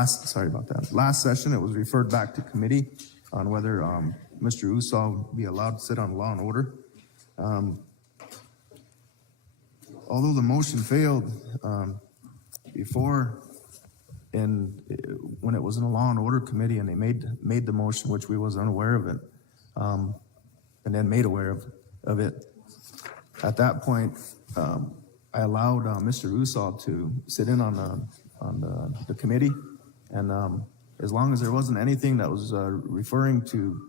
Sorry about that. Last session, it was referred back to committee on whether, Mr. Usaw would be allowed to sit on law and order. Although the motion failed, before, when it was in a law and order committee and they made the motion, which we was unaware of it, and then made aware of it. At that point, I allowed, Mr. Usaw to sit in on the committee. And, as long as there wasn't anything that was, referring to,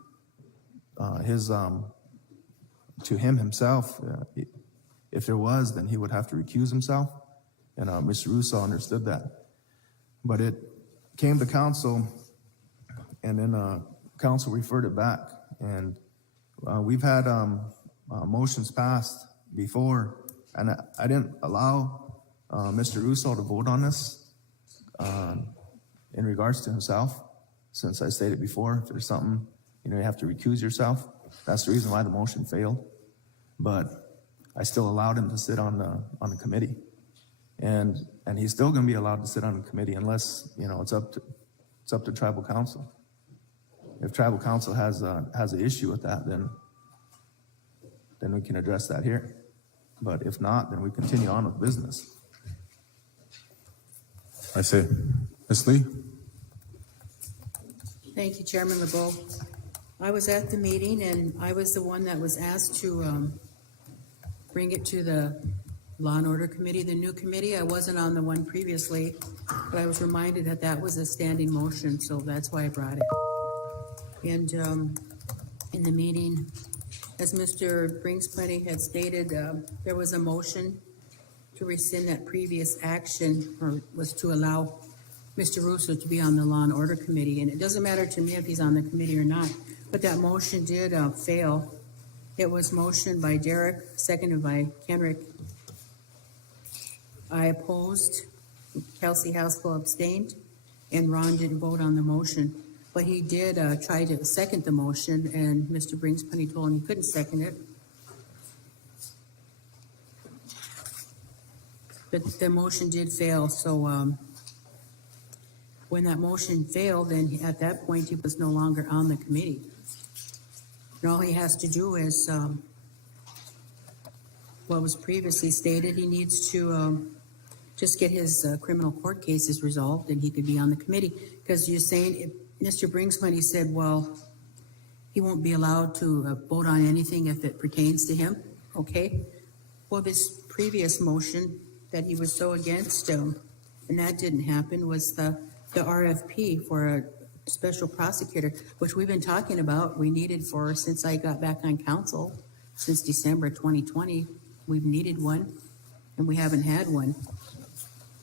to him himself, if there was, then he would have to recuse himself. And, Mr. Usaw understood that. But it came to council, and then, council referred it back. And, we've had, motions passed before, and I didn't allow, Mr. Usaw to vote on this, in regards to himself, since I stated before, if there's something, you have to recuse yourself. That's the reason why the motion failed. But I still allowed him to sit on the committee. And he's still gonna be allowed to sit on the committee unless, it's up to tribal council. If tribal council has an issue with that, then we can address that here. But if not, then we continue on with business. I see. Ms. Lee? Thank you, Chairman LeBeau. I was at the meeting and I was the one that was asked to bring it to the Law and Order Committee, the new committee. I wasn't on the one previously, but I was reminded that that was a standing motion, so that's why I brought it. And in the meeting, as Mr. Brinkspani had stated, there was a motion to rescind that previous action, or was to allow Mr. Russo to be on the Law and Order Committee, and it doesn't matter to me if he's on the committee or not, but that motion did fail. It was motioned by Derek, seconded by Kenrick. I opposed, Kelsey Haskell abstained, and Ron didn't vote on the motion. But he did try to second the motion, and Mr. Bringspenny told him he couldn't second it. But the motion did fail, so when that motion failed, then at that point, he was no longer on the committee. And all he has to do is, what was previously stated, he needs to just get his criminal court cases resolved, and he could be on the committee. Because you're saying, if Mr. Bringspenny said, well, he won't be allowed to vote on anything if it pertains to him, okay? Well, this previous motion that he was so against, and that didn't happen, was the RFP for a special prosecutor, which we've been talking about, we needed for, since I got back on council, since December 2020, we've needed one, and we haven't had one.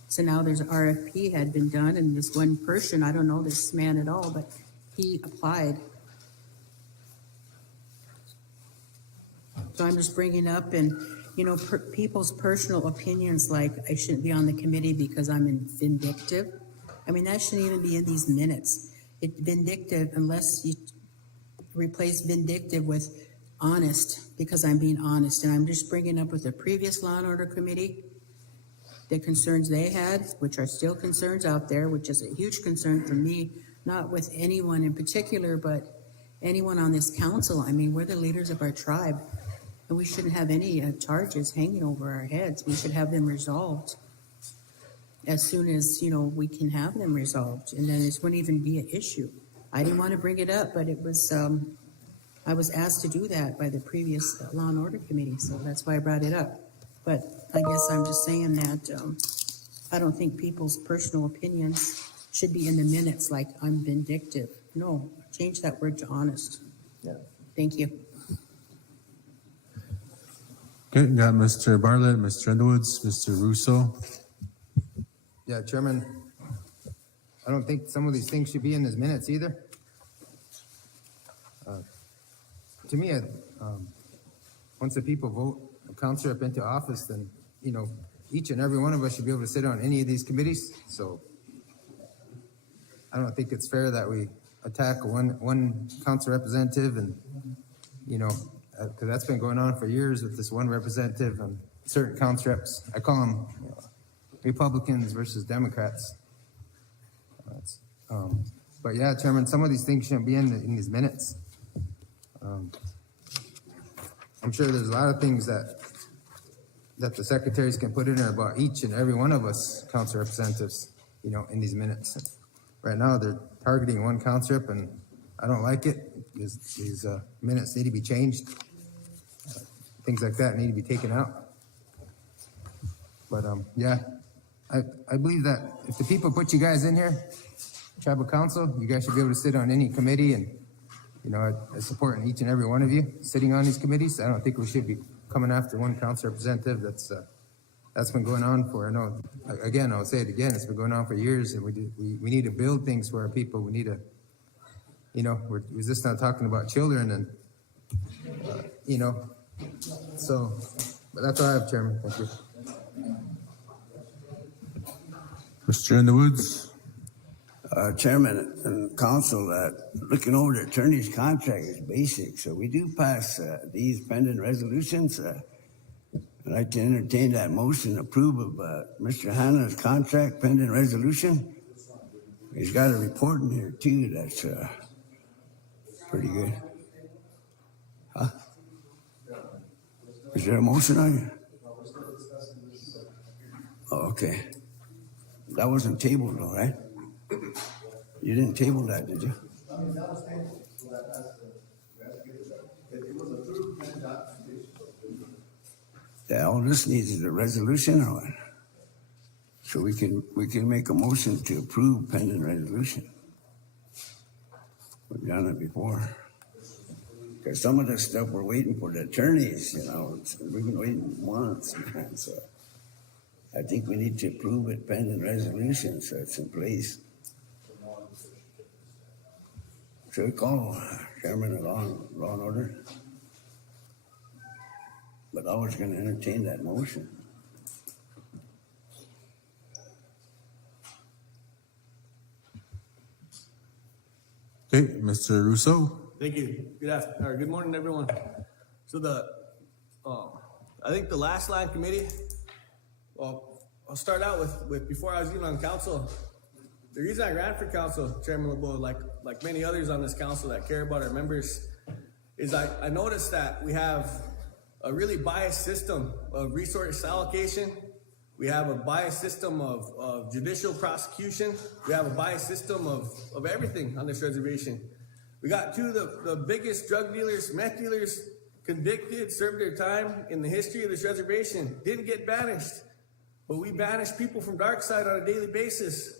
So now there's an RFP had been done, and this one person, I don't know this man at all, but he applied. So I'm just bringing up, and you know, people's personal opinions, like I shouldn't be on the committee because I'm vindictive. I mean, that shouldn't even be in these minutes. It's vindictive, unless you replace vindictive with honest, because I'm being honest. And I'm just bringing up with the previous Law and Order Committee, the concerns they had, which are still concerns out there, which is a huge concern for me, not with anyone in particular, but anyone on this council. I mean, we're the leaders of our tribe, and we shouldn't have any charges hanging over our heads. We should have them resolved as soon as, you know, we can have them resolved, and then it wouldn't even be an issue. I didn't want to bring it up, but it was, I was asked to do that by the previous Law and Order Committee, so that's why I brought it up. But I guess I'm just saying that I don't think people's personal opinions should be in the minutes like I'm vindictive. No, change that word to honest. Yeah. Thank you. Okay, got Mr. Bartlett, Mr. Underwoods, Mr. Russo. Yeah, Chairman, I don't think some of these things should be in his minutes either. To me, once the people vote a counselor up into office, then, you know, each and every one of us should be able to sit on any of these committees. So I don't think it's fair that we attack one council representative, and, you know, because that's been going on for years with this one representative and certain council reps. I call them Republicans versus Democrats. But yeah, Chairman, some of these things shouldn't be in these minutes. I'm sure there's a lot of things that the secretaries can put in there about each and every one of us council representatives, you know, in these minutes. Right now, they're targeting one council rep, and I don't like it. These minutes need to be changed. Things like that need to be taken out. But yeah, I believe that if the people put you guys in here, tribal council, you guys should be able to sit on any committee, and, you know, I support each and every one of you sitting on these committees. I don't think we should be coming after one council representative. That's been going on for, I know, again, I'll say it again, it's been going on for years, and we need to build things for our people. We need to, you know, we're just not talking about children, and, you know, so, but that's all I have, Chairman. Thank you. Mr. Underwoods. Chairman and council, looking over the attorney's contract is basic. So we do pass these pending resolutions. I'd like to entertain that motion, approve of Mr. Hanna's contract pending resolution. He's got a report in here too. That's pretty good. Huh? Is there a motion on you? Oh, okay. That wasn't tabled though, right? You didn't table that, did you? Yeah, all this needs is a resolution or what? So we can make a motion to approve pending resolution. We've done it before. Because some of this stuff we're waiting for the attorneys, you know. We've been waiting months, man, so I think we need to approve it pending resolution, so it's in place. Should we call Chairman of Law and Order? But I was gonna entertain that motion. Okay, Mr. Russo? Thank you. Good morning, everyone. So I think the last line committee, well, I'll start out with before I was even on council. The reason I ran for council, Chairman LeBeau, like many others on this council that care about our members, is I noticed that we have a really biased system of resource allocation. We have a biased system of judicial prosecution. We have a biased system of everything on this reservation. We got two of the biggest drug dealers, meth dealers, convicted, served their time in the history of this reservation. Didn't get banished, but we banish people from dark side on a daily basis.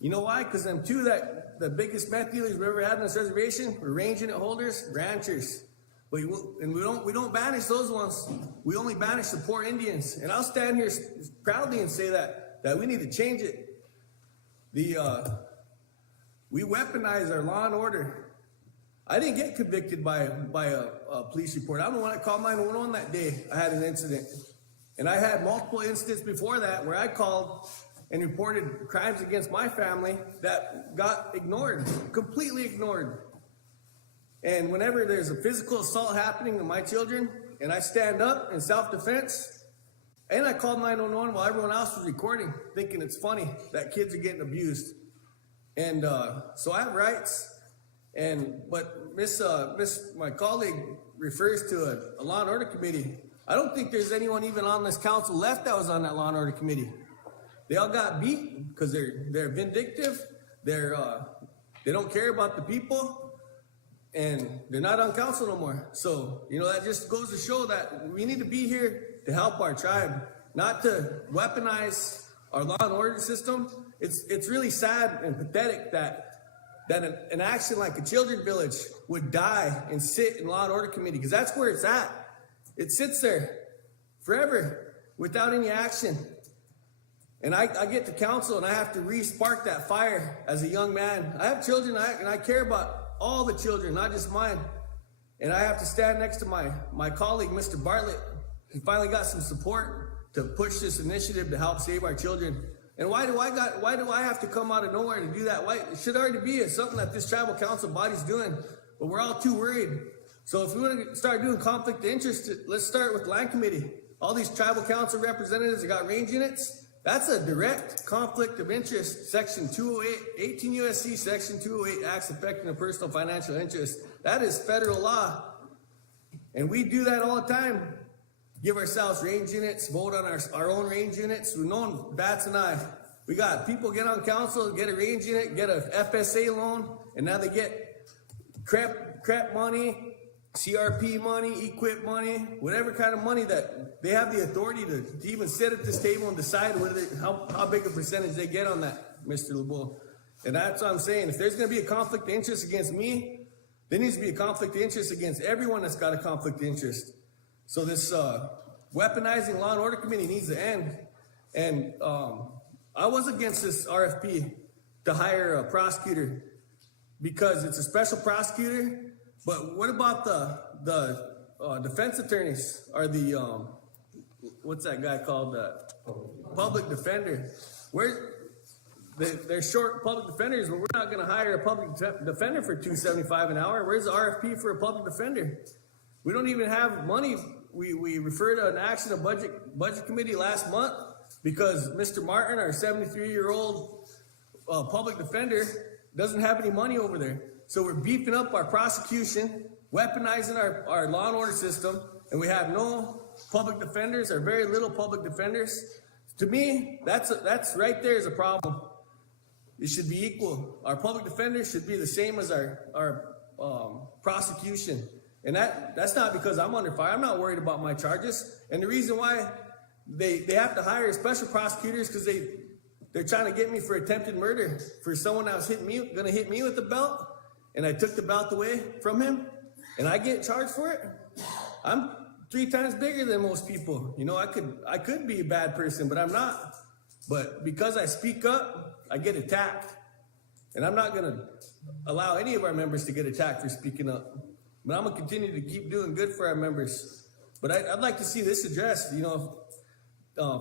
You know why? Because them two the biggest meth dealers we ever had on this reservation were range unit holders, ranchers. We don't banish those ones. We only banish the poor Indians. And I'll stand here proudly and say that we need to change it. We weaponize our law and order. I didn't get convicted by a police report. I'm the one that called 911 that day I had an incident. And I had multiple incidents before that where I called and reported crimes against my family that got ignored, completely ignored. And whenever there's a physical assault happening to my children, and I stand up in self-defense, and I called 911 while everyone else was recording, thinking it's funny that kids are getting abused. And so I have rights. But my colleague refers to a law and order committee. I don't think there's anyone even on this council left that was on that law and order committee. They all got beat because they're vindictive. They don't care about the people. And they're not on council no more. So, that just goes to show that we need to be here to help our tribe, not to weaponize our law and order system. It's really sad and pathetic that an action like a children's village would die and sit in law and order committee, because that's where it's at. It sits there forever without any action. And I get to council and I have to re-spark that fire as a young man. I have children and I care about all the children, not just mine. And I have to stand next to my colleague, Mr. Bartlett. He finally got some support to push this initiative to help save our children. And why do I have to come out of nowhere to do that? Why? It should already be something that this tribal council body's doing, but we're all too worried. So if we want to start doing conflict of interest, let's start with land committee. All these tribal council representatives that got range units, that's a direct conflict of interest. Section 208, 18 USC Section 208 acts affecting a personal financial interest. That is federal law. And we do that all the time. Give ourselves range units, vote on our own range units. No one bats an eye. We got people get on council, get a range unit, get a FSA loan, and now they get crap money, CRP money, equip money, whatever kind of money that they have the authority to even sit at this table and decide how big a percentage they get on that, Mr. LeBeau. And that's what I'm saying. If there's going to be a conflict of interest against me, there needs to be a conflict of interest against everyone that's got a conflict of interest. So this weaponizing law and order committee needs to end. And I was against this RFP to hire a prosecutor because it's a special prosecutor. But what about the defense attorneys or the what's that guy called, public defender? They're short public defenders, but we're not going to hire a public defender for $2.75 an hour. Where's the RFP for a public defender? We don't even have money. We referred to an action of budget committee last month because Mr. Martin, our 73-year-old public defender, doesn't have any money over there. So we're beefing up our prosecution, weaponizing our law and order system, and we have no public defenders or very little public defenders. To me, that's right there is a problem. It should be equal. Our public defenders should be the same as our prosecution. And that's not because I'm under fire. I'm not worried about my charges. And the reason why they have to hire special prosecutors because they're trying to get me for attempted murder for someone that was going to hit me with the belt. And I took the belt away from him, and I get charged for it. I'm 3 times bigger than most people. You know, I could be a bad person, but I'm not. But because I speak up, I get attacked. And I'm not gonna allow any of our members to get attacked for speaking up. But I'm gonna continue to keep doing good for our members. But I'd like to see this addressed, you know.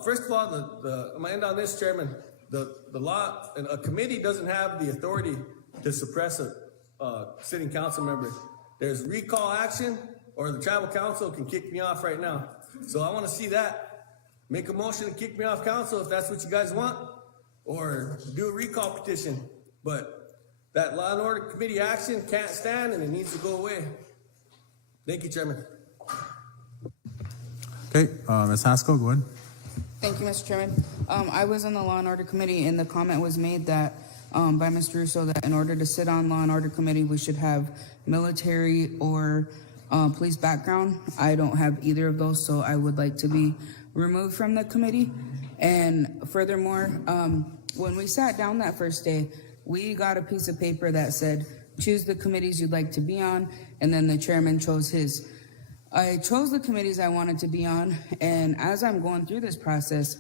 First of all, I'm gonna end on this, Chairman. The law, a committee doesn't have the authority to suppress a sitting council member. There's recall action, or the tribal council can kick me off right now. So I want to see that. Make a motion to kick me off council if that's what you guys want, or do a recall petition. But that law and order committee action can't stand, and it needs to go away. Thank you, Chairman. Okay, Ms. Haskell, go ahead. Thank you, Mr. Chairman. I was on the Law and Order Committee, and the comment was made that by Mr. Russo that in order to sit on Law and Order Committee, we should have military or police background. I don't have either of those, so I would like to be removed from the committee. And furthermore, when we sat down that first day, we got a piece of paper that said, choose the committees you'd like to be on, and then the chairman chose his. I chose the committees I wanted to be on, and as I'm going through this process,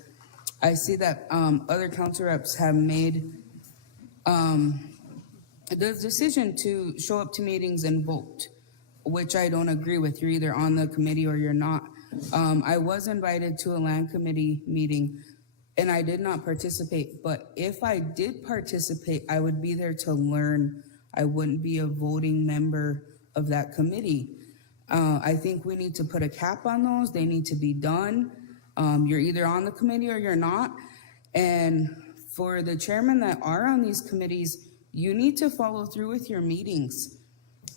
I see that other council reps have made the decision to show up to meetings and vote, which I don't agree with. You're either on the committee or you're not. I was invited to a land committee meeting, and I did not participate, but if I did participate, I would be there to learn. I wouldn't be a voting member of that committee. I think we need to put a cap on those. They need to be done. You're either on the committee or you're not. And for the chairmen that are on these committees, you need to follow through with your meetings.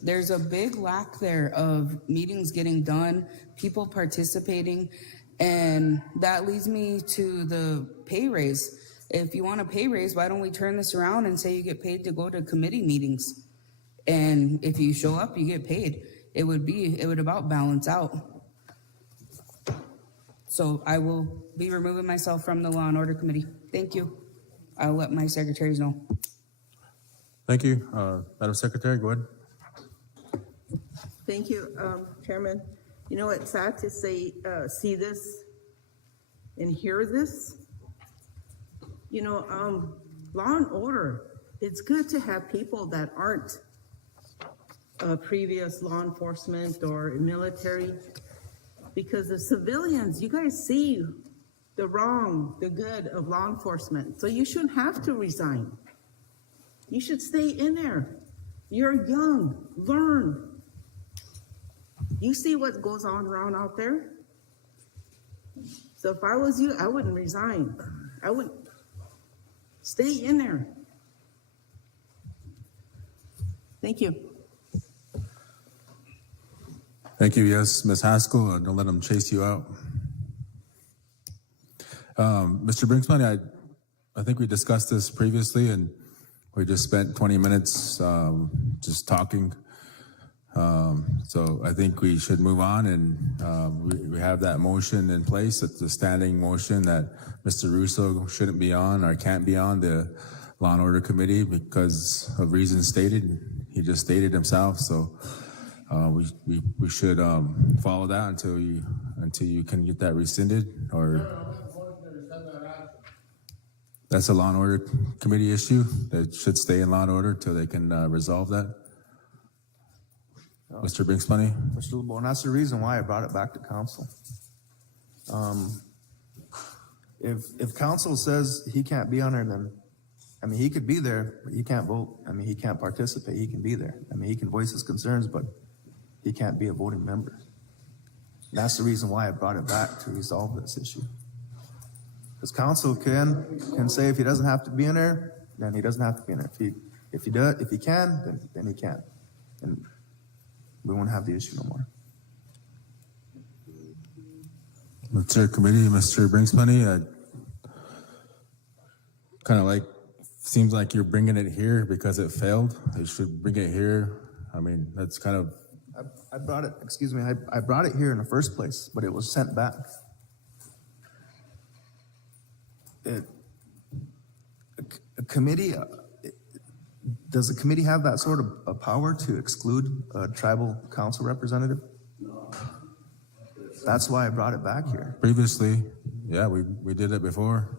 There's a big lack there of meetings getting done, people participating, and that leads me to the pay raise. If you want a pay raise, why don't we turn this around and say you get paid to go to committee meetings? And if you show up, you get paid. It would about balance out. So I will be removing myself from the Law and Order Committee. Thank you. I'll let my secretaries know. Thank you. Madam Secretary, go ahead. Thank you, Chairman. You know, it's sad to say, see this and hear this. You know, law and order, it's good to have people that aren't previous law enforcement or military, because the civilians, you guys see the wrong, the good of law enforcement. So you shouldn't have to resign. You should stay in there. You're young, learn. You see what goes on around out there? So if I was you, I wouldn't resign. I would stay in there. Thank you. Thank you. Yes, Ms. Haskell, don't let them chase you out. Mr. Brinksman, I think we discussed this previously, and we just spent 20 minutes just talking. So I think we should move on, and we have that motion in place. It's a standing motion that Mr. Russo shouldn't be on or can't be on the Law and Order Committee because of reasons stated. He just stated himself. So we should follow that until you can get that rescinded, or that's a Law and Order Committee issue that should stay in Law and Order till they can resolve that. Mr. Brinksman? Mr. LeBon, that's the reason why I brought it back to council. If council says he can't be on there, then, I mean, he could be there, but he can't vote. I mean, he can't participate, he can be there. I mean, he can voice his concerns, but he can't be a voting member. And that's the reason why I brought it back, to resolve this issue. Because council can say if he doesn't have to be in there, then he doesn't have to be in there. If he can, then he can. And we won't have the issue no more. Mr. Committee, Mr. Brinksman, kind of like, seems like you're bringing it here because it failed. You should bring it here. I mean, that's kind of. I brought it, excuse me, I brought it here in the first place, but it was sent back. A committee, does the committee have that sort of a power to exclude a tribal council representative? No. It's That's why I brought it back here. Previously, yeah, we did it before.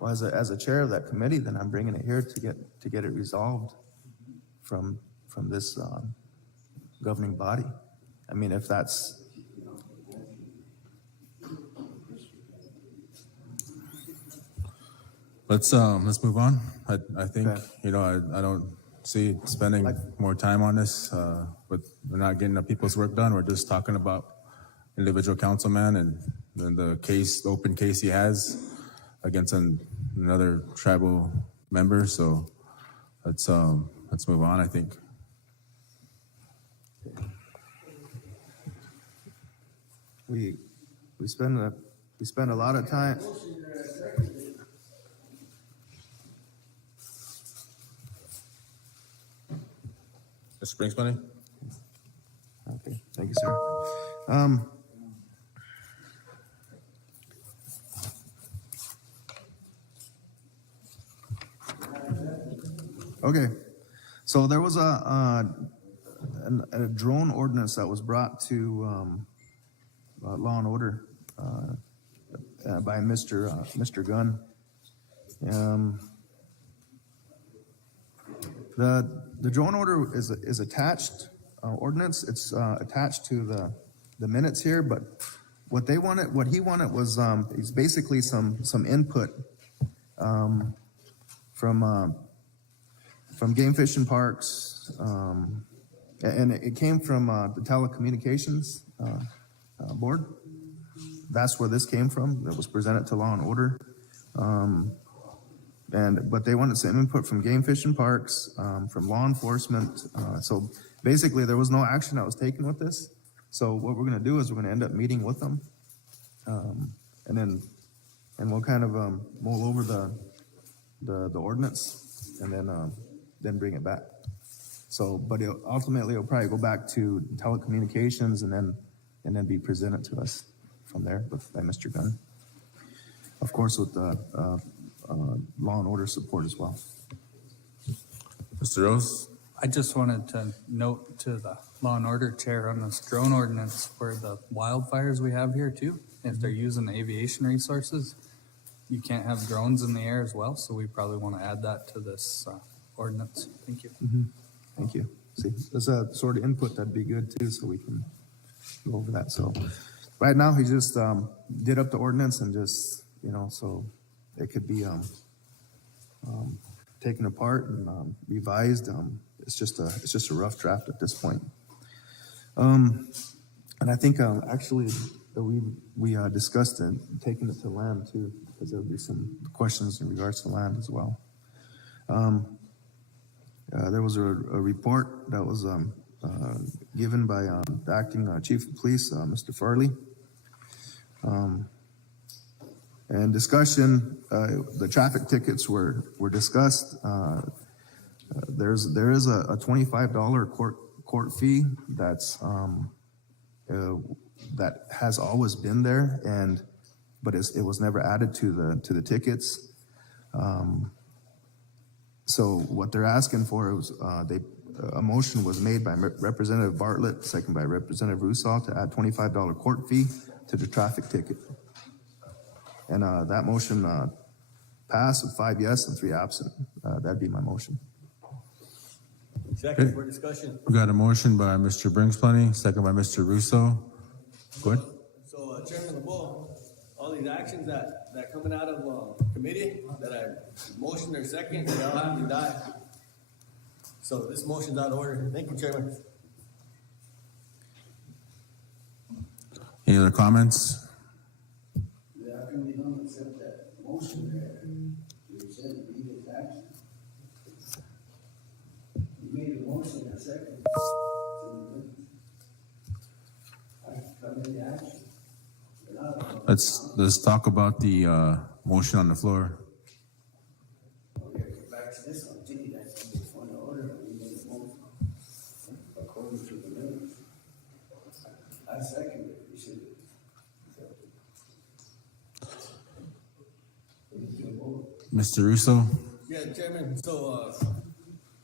Well, as a chair of that committee, then I'm bringing it here to get it resolved from this governing body. I mean, if that's, Let's move on. I think, Okay. you know, I don't see spending more time on this, but we're not getting the people's work done. We're just talking about individual councilman and then the open case he has against another tribal member. So let's move on, I think. we spend a lot of time. Mr. Springs money? Okay, thank you, sir. Okay, so there was a drone ordinance that was brought to Law and Order by Mr. Gunn. The drone order is attached ordinance. It's attached to the minutes here, but what he wanted was is basically some input from game fishing parks, and it came from the telecommunications board. That's where this came from. It was presented to Law and Order. But they wanted some input from game fishing parks, from law enforcement. So basically, there was no action that was taken with this. So what we're going to do is we're going to end up meeting with them, and we'll kind of mull over the ordinance, and then bring it back. So, but ultimately, it'll probably go back to telecommunications, and then be presented to us from there by Mr. Gunn, of course, with the Law and Order support as well. Mr. Rose? I just wanted to note to the Law and Order chair on this drone ordinance for the wildfires we have here too. If they're using the aviation resources, you can't have drones in the air as well. So we probably want to add that to this ordinance. Thank you. Thank you. See, there's a sort of input that'd be good too, so we can go over that. So right now, he just did up the ordinance and just, so it could be taken apart and revised. It's just a rough draft at this point. And I think actually we discussed it, taking it to land too, because there'll be some questions in regards to land as well. There was a report that was given by the acting chief of police, Mr. Farley. And discussion, the traffic tickets were discussed. There is a $25 court fee that's that has always been there, but it was never added to the tickets. So what they're asking for is a motion was made by Representative Bartlett, second by Representative Russo, to add $25 court fee to the traffic ticket. And that motion passed with 5 yes and 3 absent. That'd be my motion. Second for discussion. We got a motion by Mr. Bringsplenty, second by Mr. Russo. Go ahead. So, Chairman LeBeau, all these actions that coming out of committee that I motioned or second, they all have to die. So this motion's out of order. Thank you, Chairman. Any other comments? Yeah, how can we don't accept that motion there? You said it needed action. You made a motion a second. I can come into action. Let's talk about the motion on the floor. Okay, back to this one, Jimmy, that's in the point of order, we made a motion according to the minutes. I second it, you should. Mr. Russo? Yeah, Chairman, so,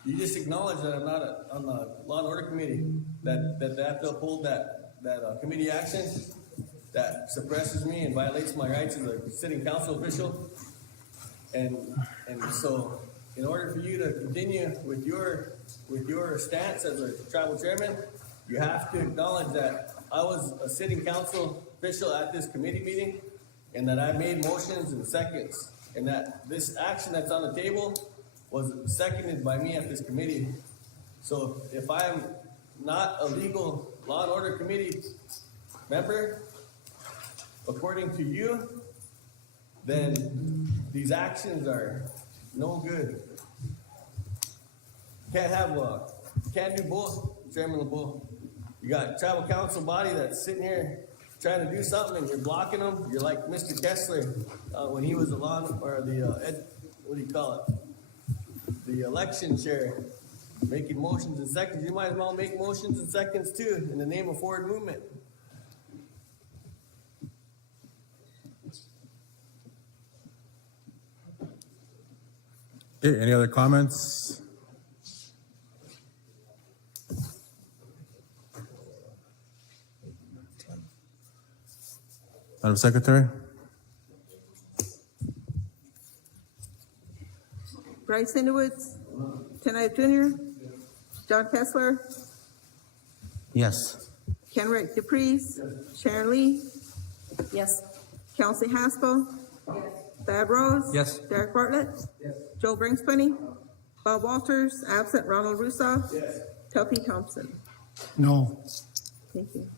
you just acknowledged that I'm not on the Law and Order Committee, that they have to uphold that committee action. that suppresses me and violates my rights as a sitting council official. And so in order for you to continue with your stance as a tribal chairman, you have to acknowledge that I was a sitting council official at this committee meeting, and that I made motions and seconds, and that this action that's on the table was seconded by me at this committee. So if I am not a legal law and order committee member, according to you, then these actions are no good. Can't do both, Chairman LeBeau. You got tribal council body that's sitting here trying to do something and you're blocking them. You're like Mr. Kessler when he was the the election chair, making motions and seconds. You might as well make motions and seconds too in the name of forward movement. Okay, any other comments? Madam Secretary? Bryce Underwoods, Tenai Jr., John Kessler, Yes. Kenrick DePreez, Sharon Lee, Yes. Kelsey Haskell, Thad Rose. Yes. Derek Bartlett. Joe Brinkspunny, Bob Walters, absent Ronald Russo. Tuffy Thompson. No. Thank you.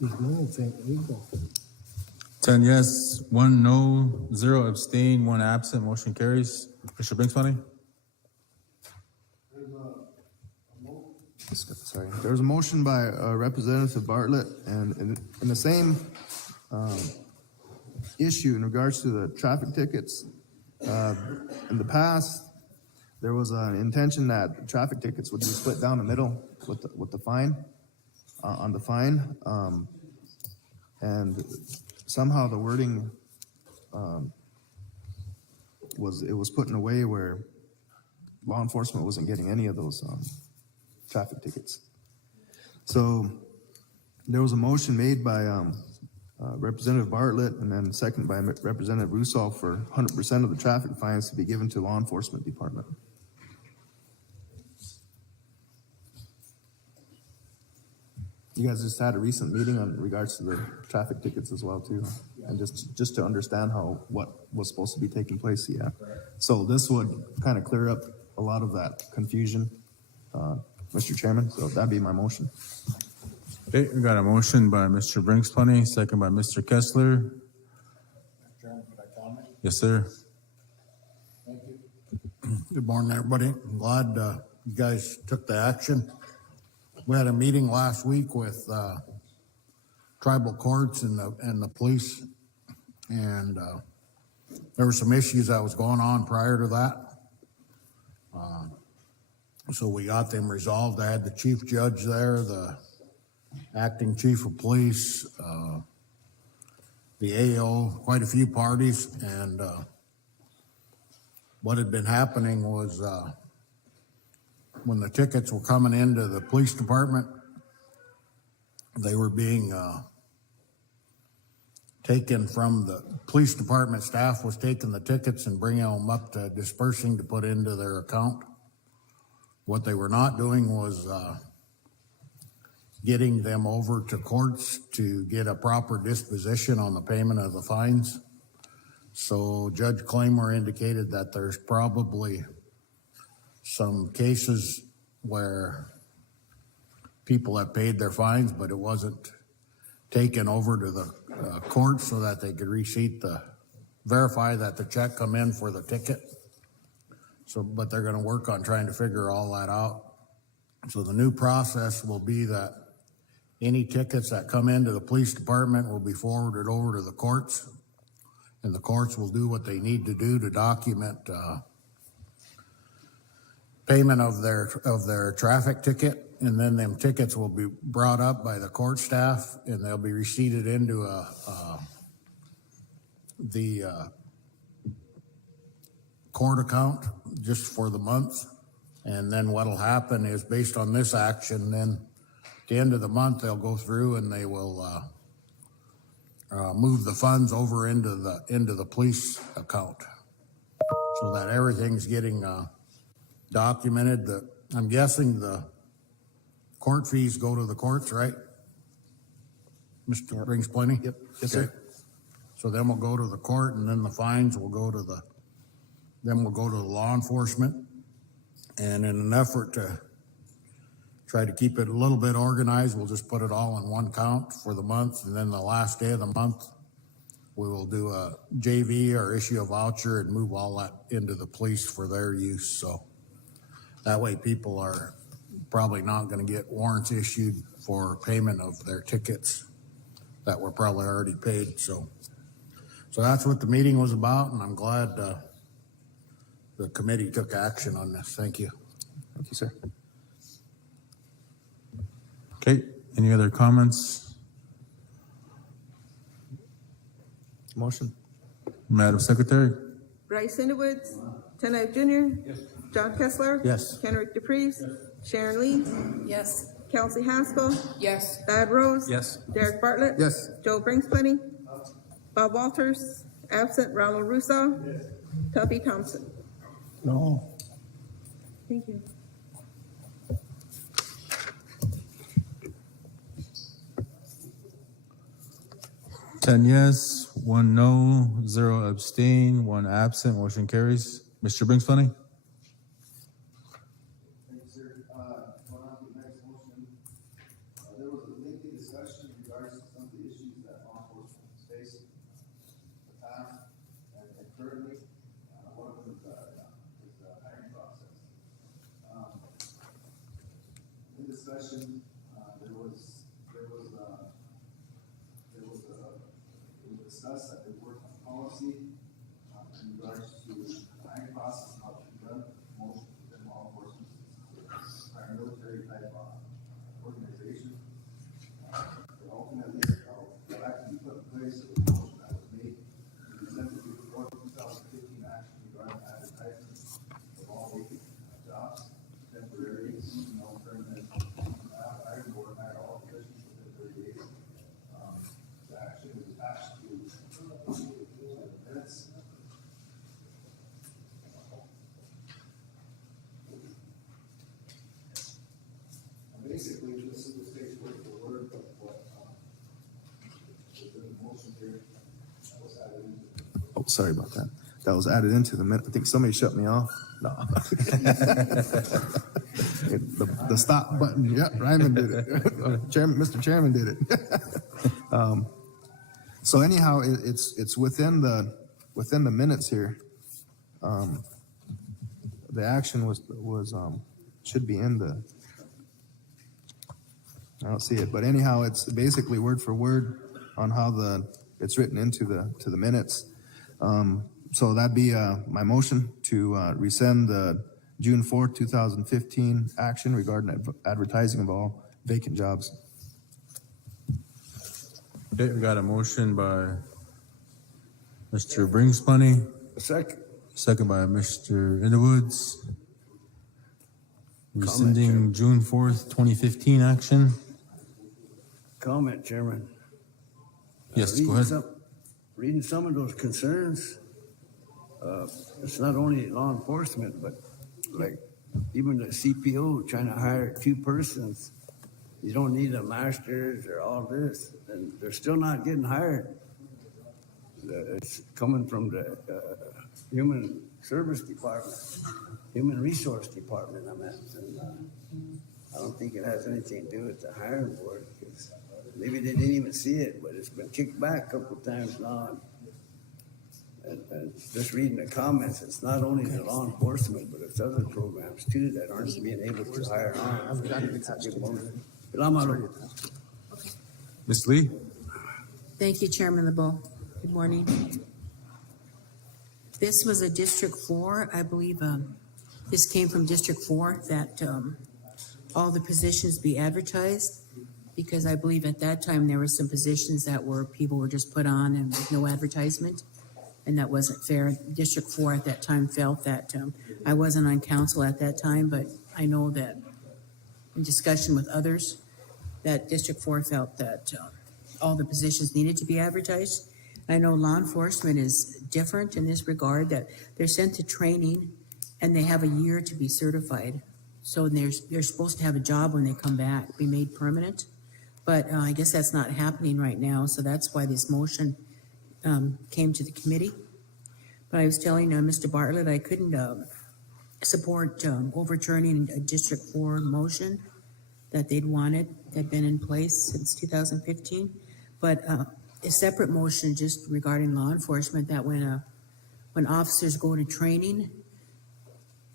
These minutes ain't legal. 10 yes, 1 no, 0 abstain, 1 absent, motion carries. Mr. Brinkspunny? Sorry, there was a motion by Representative Bartlett, and in the same issue in regards to the traffic tickets. In the past, there was an intention that traffic tickets would be split down the middle with the fine, on the fine. And somehow the wording was put in a way where law enforcement wasn't getting any of those traffic tickets. So there was a motion made by Representative Bartlett and then second by Representative Russo for 100% of the traffic fines to be given to law enforcement department. You guys just had a recent meeting on regards to the traffic tickets as well too, and just to understand what was supposed to be taking place. Yeah, so this would kind of clear up a lot of that confusion, Mr. Chairman. So that'd be my motion. Okay, we got a motion by Mr. Brinkspunny, second by Mr. Kessler. Mr. Chairman, could I comment? Yes, sir. Thank you. Good morning, everybody. I'm glad you guys took the action. We had a meeting last week with tribal courts and the police, and there were some issues that was going on prior to that. So we got them resolved. I had the chief judge there, the acting chief of police, the AO, quite a few parties, and what had been happening was when the tickets were coming into the police department, they were being taken from the police department. Staff was taking the tickets and bringing them up to dispersing to put into their account. What they were not doing was getting them over to courts to get a proper disposition on the payment of the fines. So Judge Claymore indicated that there's probably some cases where people have paid their fines, but it wasn't taken over to the court so that they could verify that the check come in for the ticket. So, but they're gonna work on trying to figure all that out. So the new process will be that any tickets that come into the police department will be forwarded over to the courts, and the courts will do what they need to do to document payment of their traffic ticket, and then them tickets will be brought up by the court staff, and they'll be receipted into the court account just for the month. And then what'll happen is, based on this action, then the end of the month, they'll go through and they will, move the funds over into the police account. So that everything's getting, documented. I'm guessing the court fees go to the courts, right? Mr. Brings Plenty? Yep. Yes, sir. Okay. So then we'll go to the court, and then the fines will go to the law enforcement. And in an effort to try to keep it a little bit organized, we'll just put it all in one count for the month, and then the last day of the month, we will do a JV or issue a voucher and move all that into the police for their use. So that way people are probably not gonna get warrants issued for payment of their tickets that were probably already paid. So that's what the meeting was about, and I'm glad the committee took action on this. Thank you. Thank you, sir. Okay, any other comments? Motion. Madam Secretary? Bryce Underwoods, Tenai Junior. Yes. John Kessler. Yes. Kenrick DePreez. Sharon Lee. Yes. Kelsey Haskell. Yes. Thad Rose. Yes. Derek Bartlett. Yes. Joe Bringsplenny. Bob Walters, absent. Ronald Russo. Yes. Tuffy Thompson. No. Thank you. Ten yes, 1 no, 0 abstain, 1 absent, motion carries. Mr. Brings Plenty? Thank you, sir. Going on to the next motion. There was a lengthy discussion in regards to some of the issues that law enforcement is facing in the past and currently. One of them is the hiring process. In discussion, it was discussed that they worked on policy in regards to the hiring process and how it should be done. Most within law enforcement is paramilitary type organization. But ultimately, that actually put in place a motion that was made to present the before 2015 action regarding advertising of all vacant jobs, temporary, seasonal, permanent, hiring board, hire all positions within 30 days. The action is attached to the minutes. And basically, this is the state word for word of what within the motion here that was added into. Oh, sorry about that. That was added into the minute. I think somebody shut me off. No. The stop button. Yeah, Ryman did it. Mr. Chairman did it. So anyhow, it's within the minutes here. The action was should be in the. I don't see it, but anyhow, it's basically word for word on how it's written into the minutes. So that'd be my motion to rescind the June 4th, 2015 action regarding advertising of all vacant jobs. Okay, we got a motion by Mr. Brings Plenty, second by Mr. Underwoods. Rescinding June 4th, 2015 action. Comment, Chairman. Yes, go ahead. Reading some of those concerns, it's not only law enforcement, but like even the CPO trying to hire 2 persons. You don't need a master's or all this, and they're still not getting hired. It's coming from the Human Service Department, Human Resource Department, I meant. And, I don't think it has anything to do with the hiring board, because maybe they didn't even see it, but it's been kicked back a couple of times now. And just reading the comments, it's not only the law enforcement, but it's other programs too that aren't being able to hire on. Ms. Lee? Thank you, Chairman LeBeau. Good morning. This was a District 4, I believe, this came from District 4, that all the positions be advertised, because I believe at that time there were some positions that people were just put on and with no advertisement, and that wasn't fair. District 4 at that time felt that, I wasn't on council at that time, but I know that in discussion with others, that District 4 felt that all the positions needed to be advertised. I know law enforcement is different in this regard, that they're sent to training and they have a year to be certified. So they're supposed to have a job when they come back, be made permanent. But I guess that's not happening right now, so that's why this motion came to the committee. But I was telling Mr. Bartlett I couldn't support overturning a District 4 motion that they'd wanted, that'd been in place since 2015. But a separate motion just regarding law enforcement, that when officers go to training,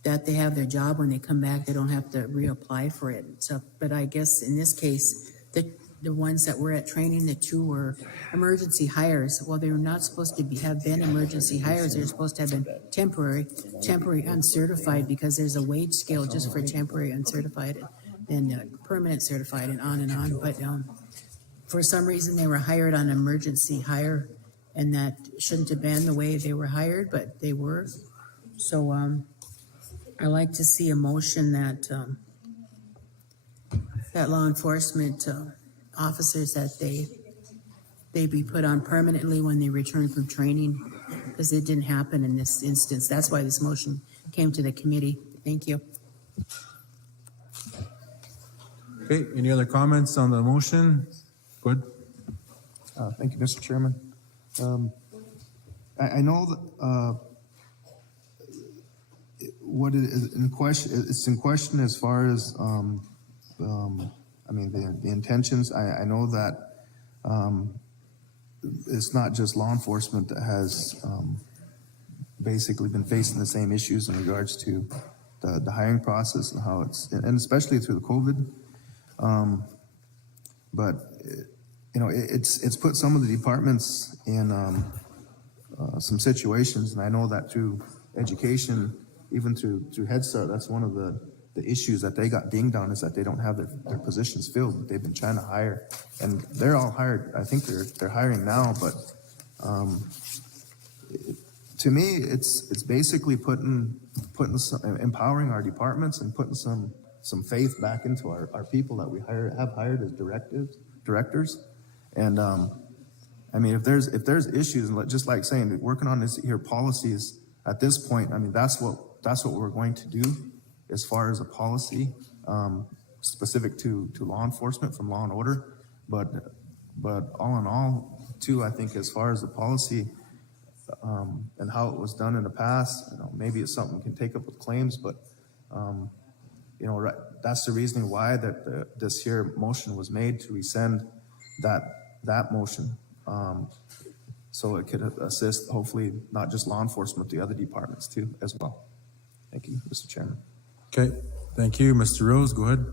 that they have their job when they come back, they don't have to reapply for it. So, but I guess in this case, the ones that were at training, the two were emergency hires. Well, they were not supposed to have been emergency hires. They're supposed to have been temporary uncertified, because there's a wage scale just for temporary uncertified and permanent certified and on. But for some reason, they were hired on emergency hire, and that shouldn't have been the way they were hired, but they were. So I like to see a motion that that law enforcement officers, that they be put on permanently when they return from training, because it didn't happen in this instance. That's why this motion came to the committee. Thank you. Okay, any other comments on the motion? Good. Thank you, Mr. Chairman. I know that what it is in question, it's in question as far as I mean, the intentions. I know that it's not just law enforcement that has basically been facing the same issues in regards to the hiring process and how and especially through the COVID. But you know, it's put some of the departments in some situations, and I know that through education, even through Head Start, that's one of the issues that they got dinged on, is that they don't have their positions filled. They've been trying to hire, and they're all hired. I think they're hiring now, but to me, it's basically putting some, empowering our departments and putting some faith back into our people that we have hired as directors. And I mean, if there's issues, and just like saying, working on this here policies at this point, I mean, that's what we're going to do as far as a policy specific to law enforcement from Law and Order. But all in all, too, I think as far as the policy and how it was done in the past, you know, maybe it's something we can take up with claims, but you know, that's the reasoning why that this here motion was made, to rescind that motion, so it could assist, hopefully, not just law enforcement, the other departments too, as well. Thank you, Mr. Chairman. Okay, thank you. Mr. Rose, go ahead.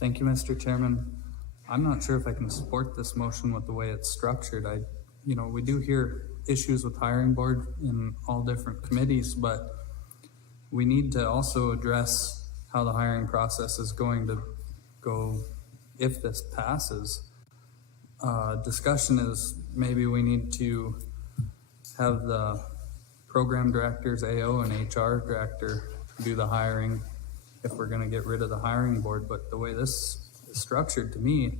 Thank you, Mr. Chairman. I'm not sure if I can support this motion with the way it's structured. We do hear issues with hiring board in all different committees, but we need to also address how the hiring process is going to go if this passes. Discussion is maybe we need to have the program directors, AO and HR director, do the hiring if we're going to get rid of the hiring board. But the way this is structured, to me,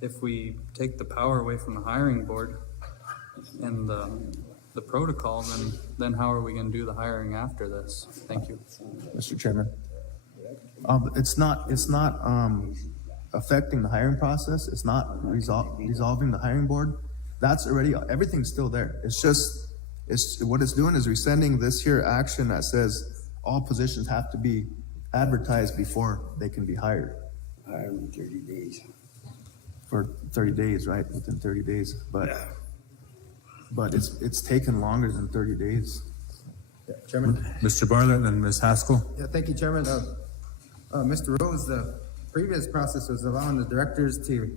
if we take the power away from the hiring board and the protocol, then how are we going to do the hiring after this? Thank you, Mr. Chairman. It's not affecting the hiring process. It's not resolving the hiring board. That's already, everything's still there. It's what it's doing is rescinding this here action that says all positions have to be advertised before they can be hired. Hire in 30 days. For 30 days, right? Within 30 days. But it's taken longer than 30 days. Yeah, Chairman. Mr. Bartlett and Ms. Haskell. Yeah, thank you, Chairman. Mr. Rose, the previous process was allowing the directors to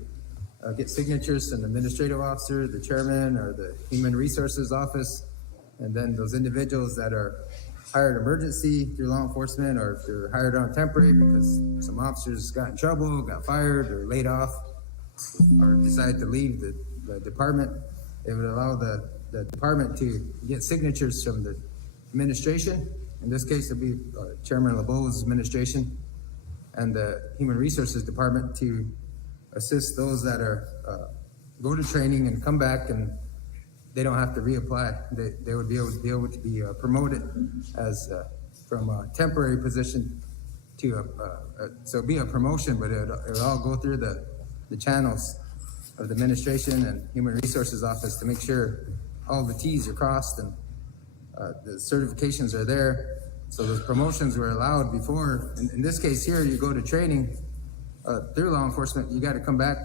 get signatures from the administrative officer, the chairman, or the human resources office, and then those individuals that are hired emergency through law enforcement, or if they're hired on temporary because some officers got in trouble, got fired, or laid off, or decided to leave the department, it would allow the department to get signatures from the administration. In this case, it'd be Chairman LeBeau's administration, and the Human Resources Department to assist those that are, go to training and come back and they don't have to reapply. They would be able to be promoted as, from a temporary position to so it'd be a promotion, but it'll all go through the channels of the administration and human resources office to make sure all the T's are crossed and the certifications are there. So those promotions were allowed before. In this case here, you go to training through law enforcement, you got to come back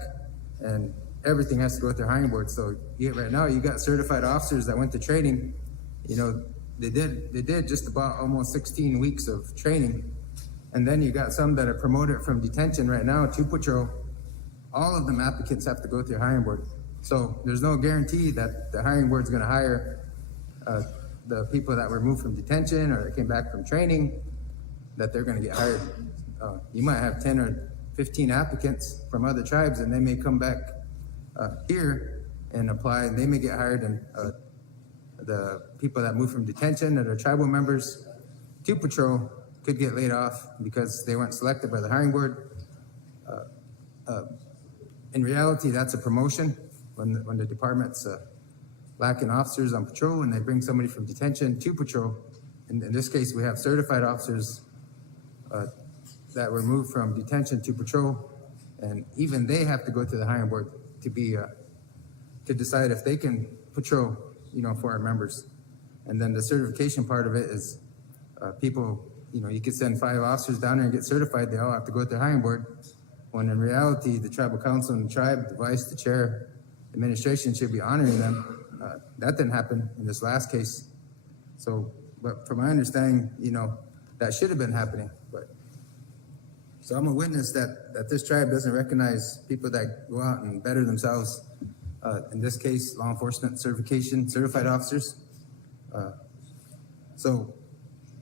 and everything has to go through hiring board. So right now you got certified officers that went to training. You know, they did just about almost 16 weeks of training. And then you got some that are promoted from detention right now to patrol. All of them applicants have to go through hiring board. So there's no guarantee that the hiring board's gonna hire the people that were moved from detention or that came back from training, that they're gonna get hired. You might have 10 or 15 applicants from other tribes and they may come back here and apply and they may get hired, and the people that move from detention that are tribal members to patrol could get laid off because they weren't selected by the hiring board. In reality, that's a promotion when the department's lacking officers on patrol and they bring somebody from detention to patrol. In this case, we have certified officers that were moved from detention to patrol, and even they have to go to the hiring board to be to decide if they can patrol, you know, for our members. And then the certification part of it is people, you know, you could send 5 officers down there and get certified. They all have to go to the hiring board. When in reality, the tribal council and the tribe, the vice, the chair, administration should be honoring them. That didn't happen in this last case. So, but from my understanding, you know, that should have been happening. But so I'm a witness that this tribe doesn't recognize people that go out and better themselves. In this case, law enforcement certification, certified officers. So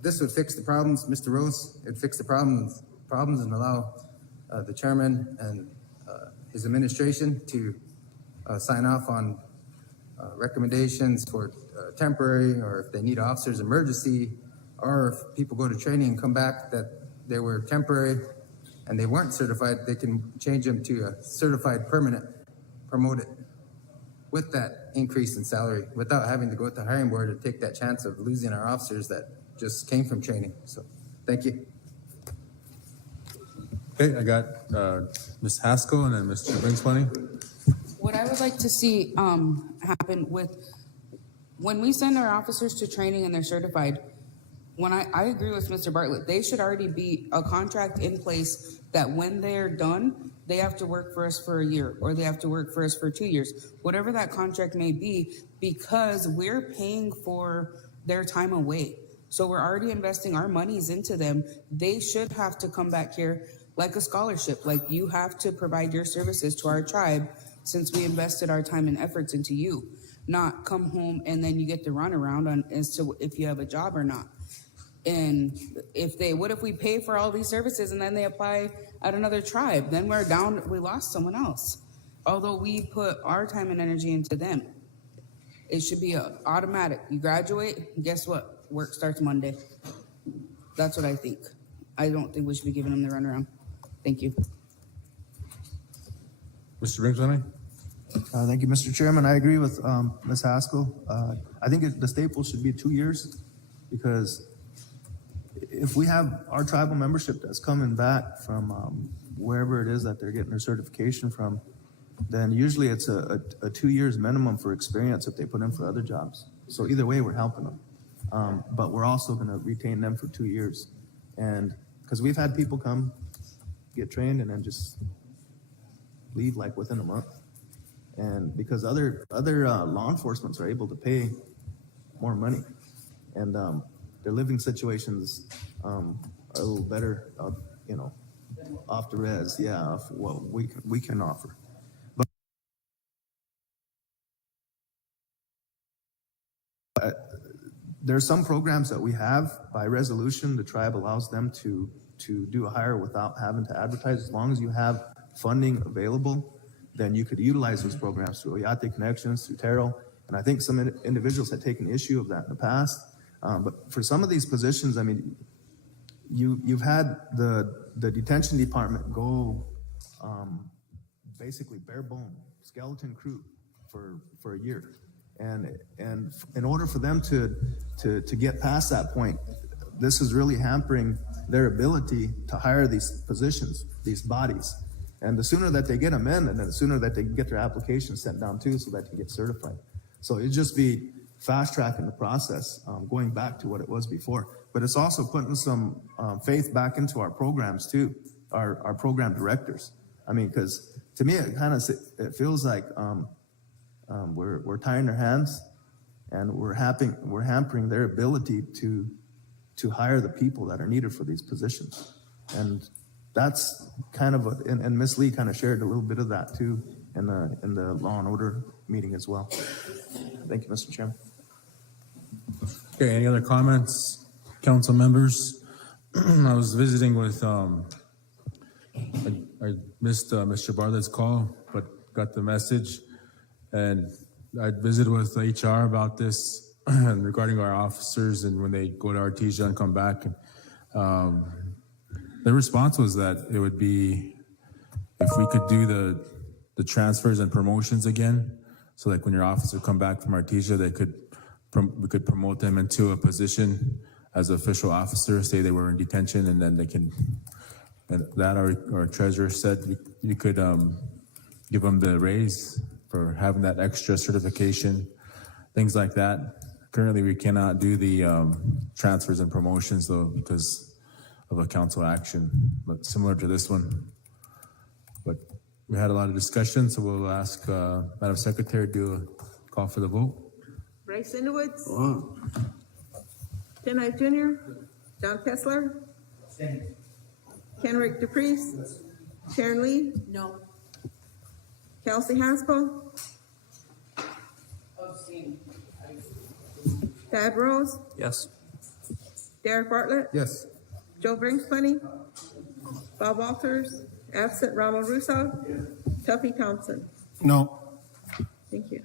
this would fix the problems, Mr. Rose. It'd fix the problems and allow the chairman and his administration to sign off on recommendations for temporary, or if they need officers emergency, or if people go to training and come back that they were temporary and they weren't certified, they can change them to a certified permanent, promoted with that increase in salary without having to go to the hiring board and take that chance of losing our officers that just came from training. So thank you. Okay, I got Ms. Haskell and then Mr. Bringsmoney. What I would like to see happen when we send our officers to training and they're certified, I agree with Mr. Bartlett, they should already be a contract in place that when they're done, they have to work for us for a year or they have to work for us for 2 years, whatever that contract may be, because we're paying for their time away. So we're already investing our monies into them. They should have to come back here like a scholarship, like you have to provide your services to our tribe since we invested our time and efforts into you, not come home and then you get the runaround on as to if you have a job or not. And what if we pay for all these services and then they apply at another tribe? Then we're down, we lost someone else. Although we put our time and energy into them. It should be automatic. You graduate, guess what? Work starts Monday. That's what I think. I don't think we should be giving them the runaround. Thank you. Mr. Bringsmoney? Thank you, Mr. Chairman. I agree with Ms. Haskell. I think the staple should be 2 years, because if we have our tribal membership that's coming back from wherever it is that they're getting their certification from, then usually it's a 2 years minimum for experience if they put in for other jobs. So either way, we're helping them. But we're also going to retain them for 2 years. And because we've had people come, get trained, and then just leave like within a month. And because other law enforcements are able to pay more money, and their living situations are a little better, you know, off the res, off what we can offer. But there's some programs that we have by resolution. The tribe allows them to do a hire without having to advertise. As long as you have funding available, then you could utilize those programs through Oyate Connections, through Terrell. And I think some individuals had taken issue of that in the past. But for some of these positions, I mean, you've had the detention department go basically bare bone, skeleton crew for a year. And in order for them to get past that point, this is really hampering their ability to hire these positions, these bodies. And the sooner that they get them in, and the sooner that they get their application sent down too, so that they get certified. So it'd just be fast tracking the process, going back to what it was before. But it's also putting some faith back into our programs too, our program directors. I mean, because to me, it feels like we're tying their hands, and we're hampering their ability to hire the people that are needed for these positions. And that's kind of and Ms. Lee kind of shared a little bit of that too in the Law and Order meeting as well. Thank you, Mr. Chairman. Okay, any other comments, council members? I was visiting with, I missed Mr. Bartlett's call, but got the message. And I visited with HR about this regarding our officers and when they go to Artesia and come back. The response was that it would be, if we could do the transfers and promotions again, so like when your officer come back from Artesia, we could promote them into a position as an official officer, say they were in detention, and then they can, and that our treasurer said you could give them the raise for having that extra certification, things like that. Currently, we cannot do the transfers and promotions though because of a council action, but similar to this one. But we had a lot of discussion, so we'll ask Madam Secretary to do a call for the vote. Bryce Underwoods. Ken Knight Jr. John Kessler. Kenrick DePriest. Sharon Lee. No. Kelsey Haskell. Thad Rose. Yes. Derek Bartlett. Yes. Joe Brinksplenny. Bob Walters. Absent Ronald Russo. Tuffy Thompson. No. Thank you.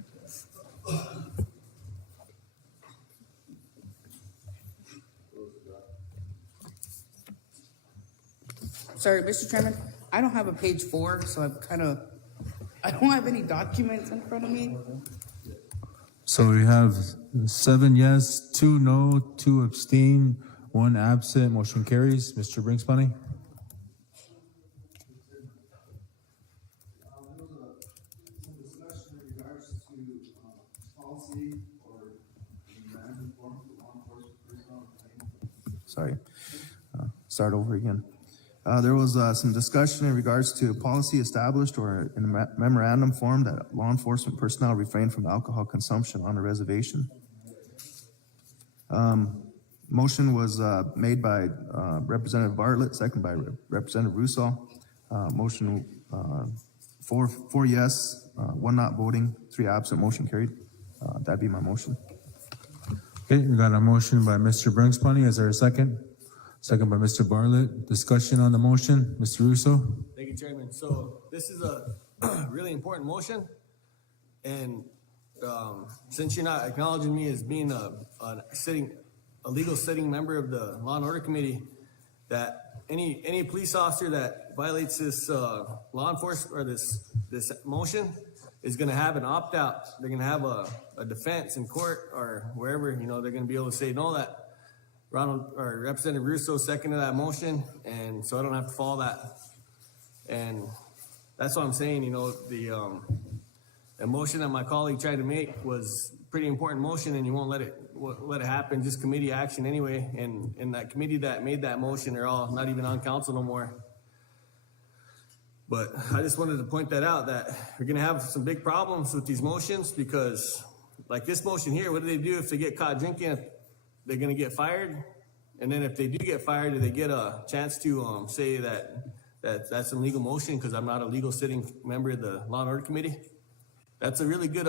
Sorry, Mr. Chairman, I don't have a page 4, so I don't have any documents in front of me. So we have 7 yes, 2 no, 2 abstain, 1 absent. Motion carries. Mr. Brinksplenny. Some discussion in regards to policy or memorandum form for law enforcement personnel. Sorry, start over again. There was some discussion in regards to policy established or in a memorandum form that law enforcement personnel refrain from alcohol consumption on a reservation. Motion was made by Representative Bartlett, second by Representative Russo. Motion 4 yes, 1 not voting, 3 absent. Motion carried. That'd be my motion. Okay, we got a motion by Mr. Brinksplenny. Is there a second? Second by Mr. Bartlett. Discussion on the motion. Mr. Russo. Thank you, Chairman. So this is a really important motion, and since you're not acknowledging me as being a legal sitting member of the Law and Order Committee, that any police officer that violates this law enforcement or this motion is going to have an opt out. They're going to have a defense in court or wherever. They're going to be able to say no, that Ronald or Representative Russo seconded that motion, and so I don't have to follow that. And that's what I'm saying. The motion that my colleague tried to make was a pretty important motion, and you won't let it happen. Just committee action anyway. And that committee that made that motion are all not even on council no more. But I just wanted to point that out, that we're gonna have some big problems with these motions, because like this motion here, what do they do if they get caught drinking? They're gonna get fired, and then if they do get fired, do they get a chance to say that's an illegal motion because I'm not a legal sitting member of the Law and Order Committee? That's a really good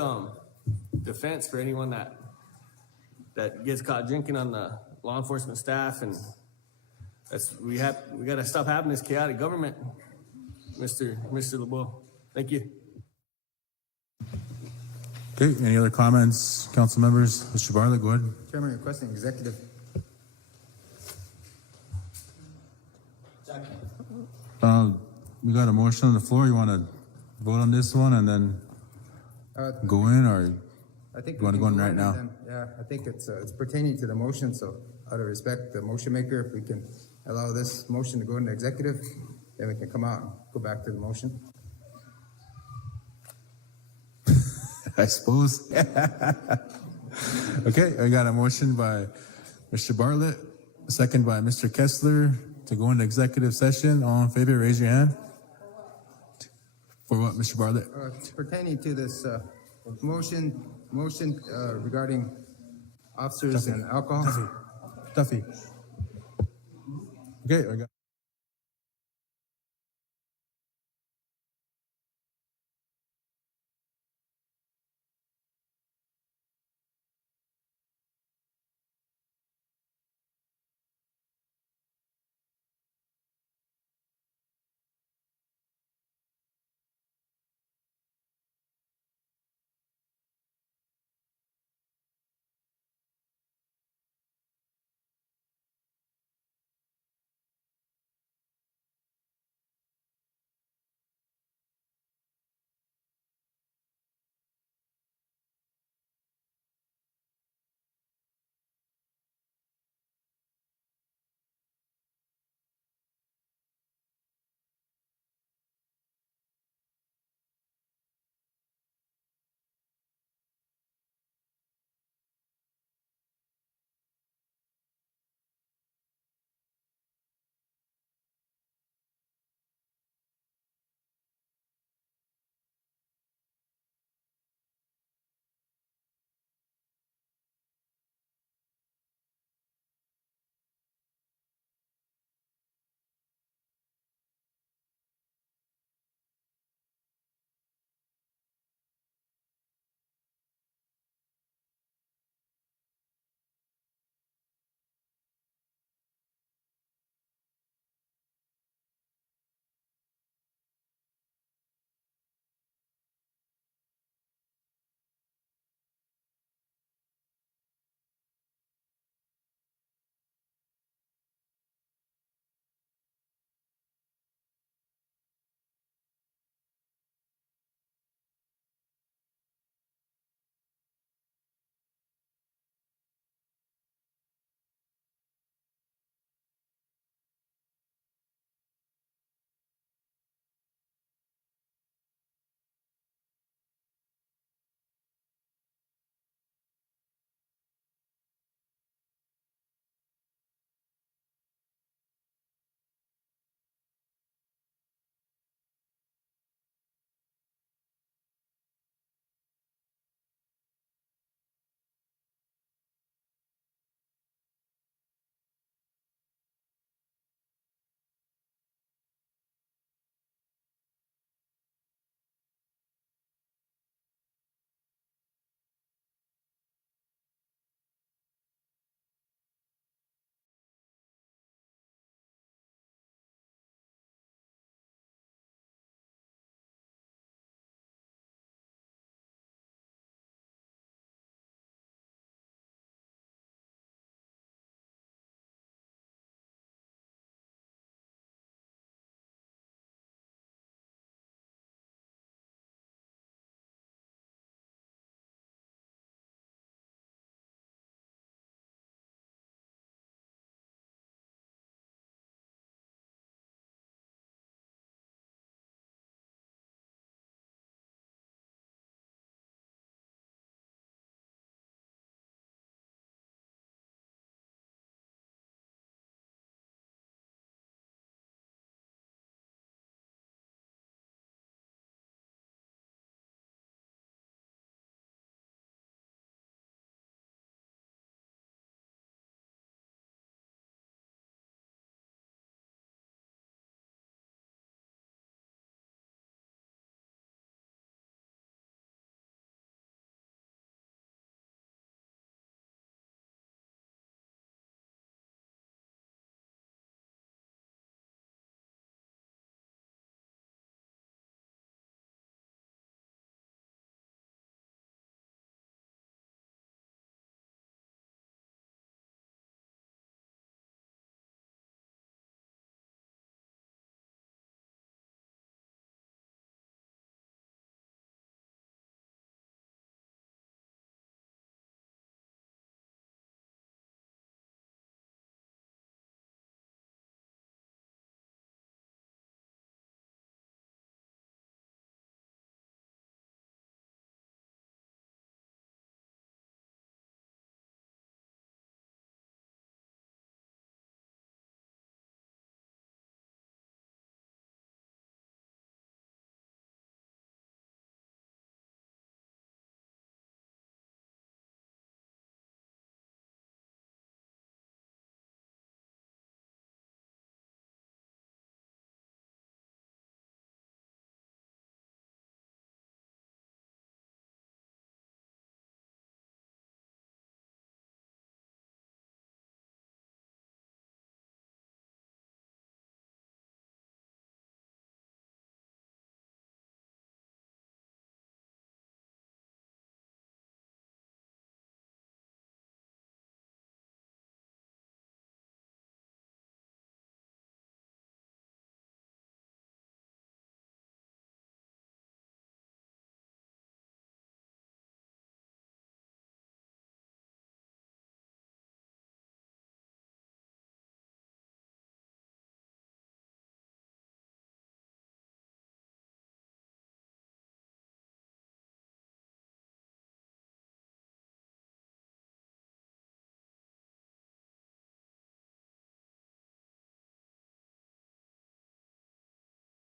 defense for anyone that gets caught drinking on the law enforcement staff, and we got to stop having this chaotic government, Mr. LeBeau. Thank you. Okay, any other comments, council members? Mr. Bartlett, go ahead. Chairman, requesting executive. We got a motion on the floor. You want to vote on this one and then go in, or I think you want to we go can in right and now? then- Yeah, I think it's pertaining to the motion, so out of respect, the motion maker, if we can allow this motion to go into executive, then we can come out and go back to the motion. I suppose. Okay, I got a motion by Mr. Bartlett, a second by Mr. Kessler to go into executive session. All in favor, raise your hand. For what, Mr. Bartlett? It's pertaining to this motion regarding officers and alcohol. Duffy. Okay, I got.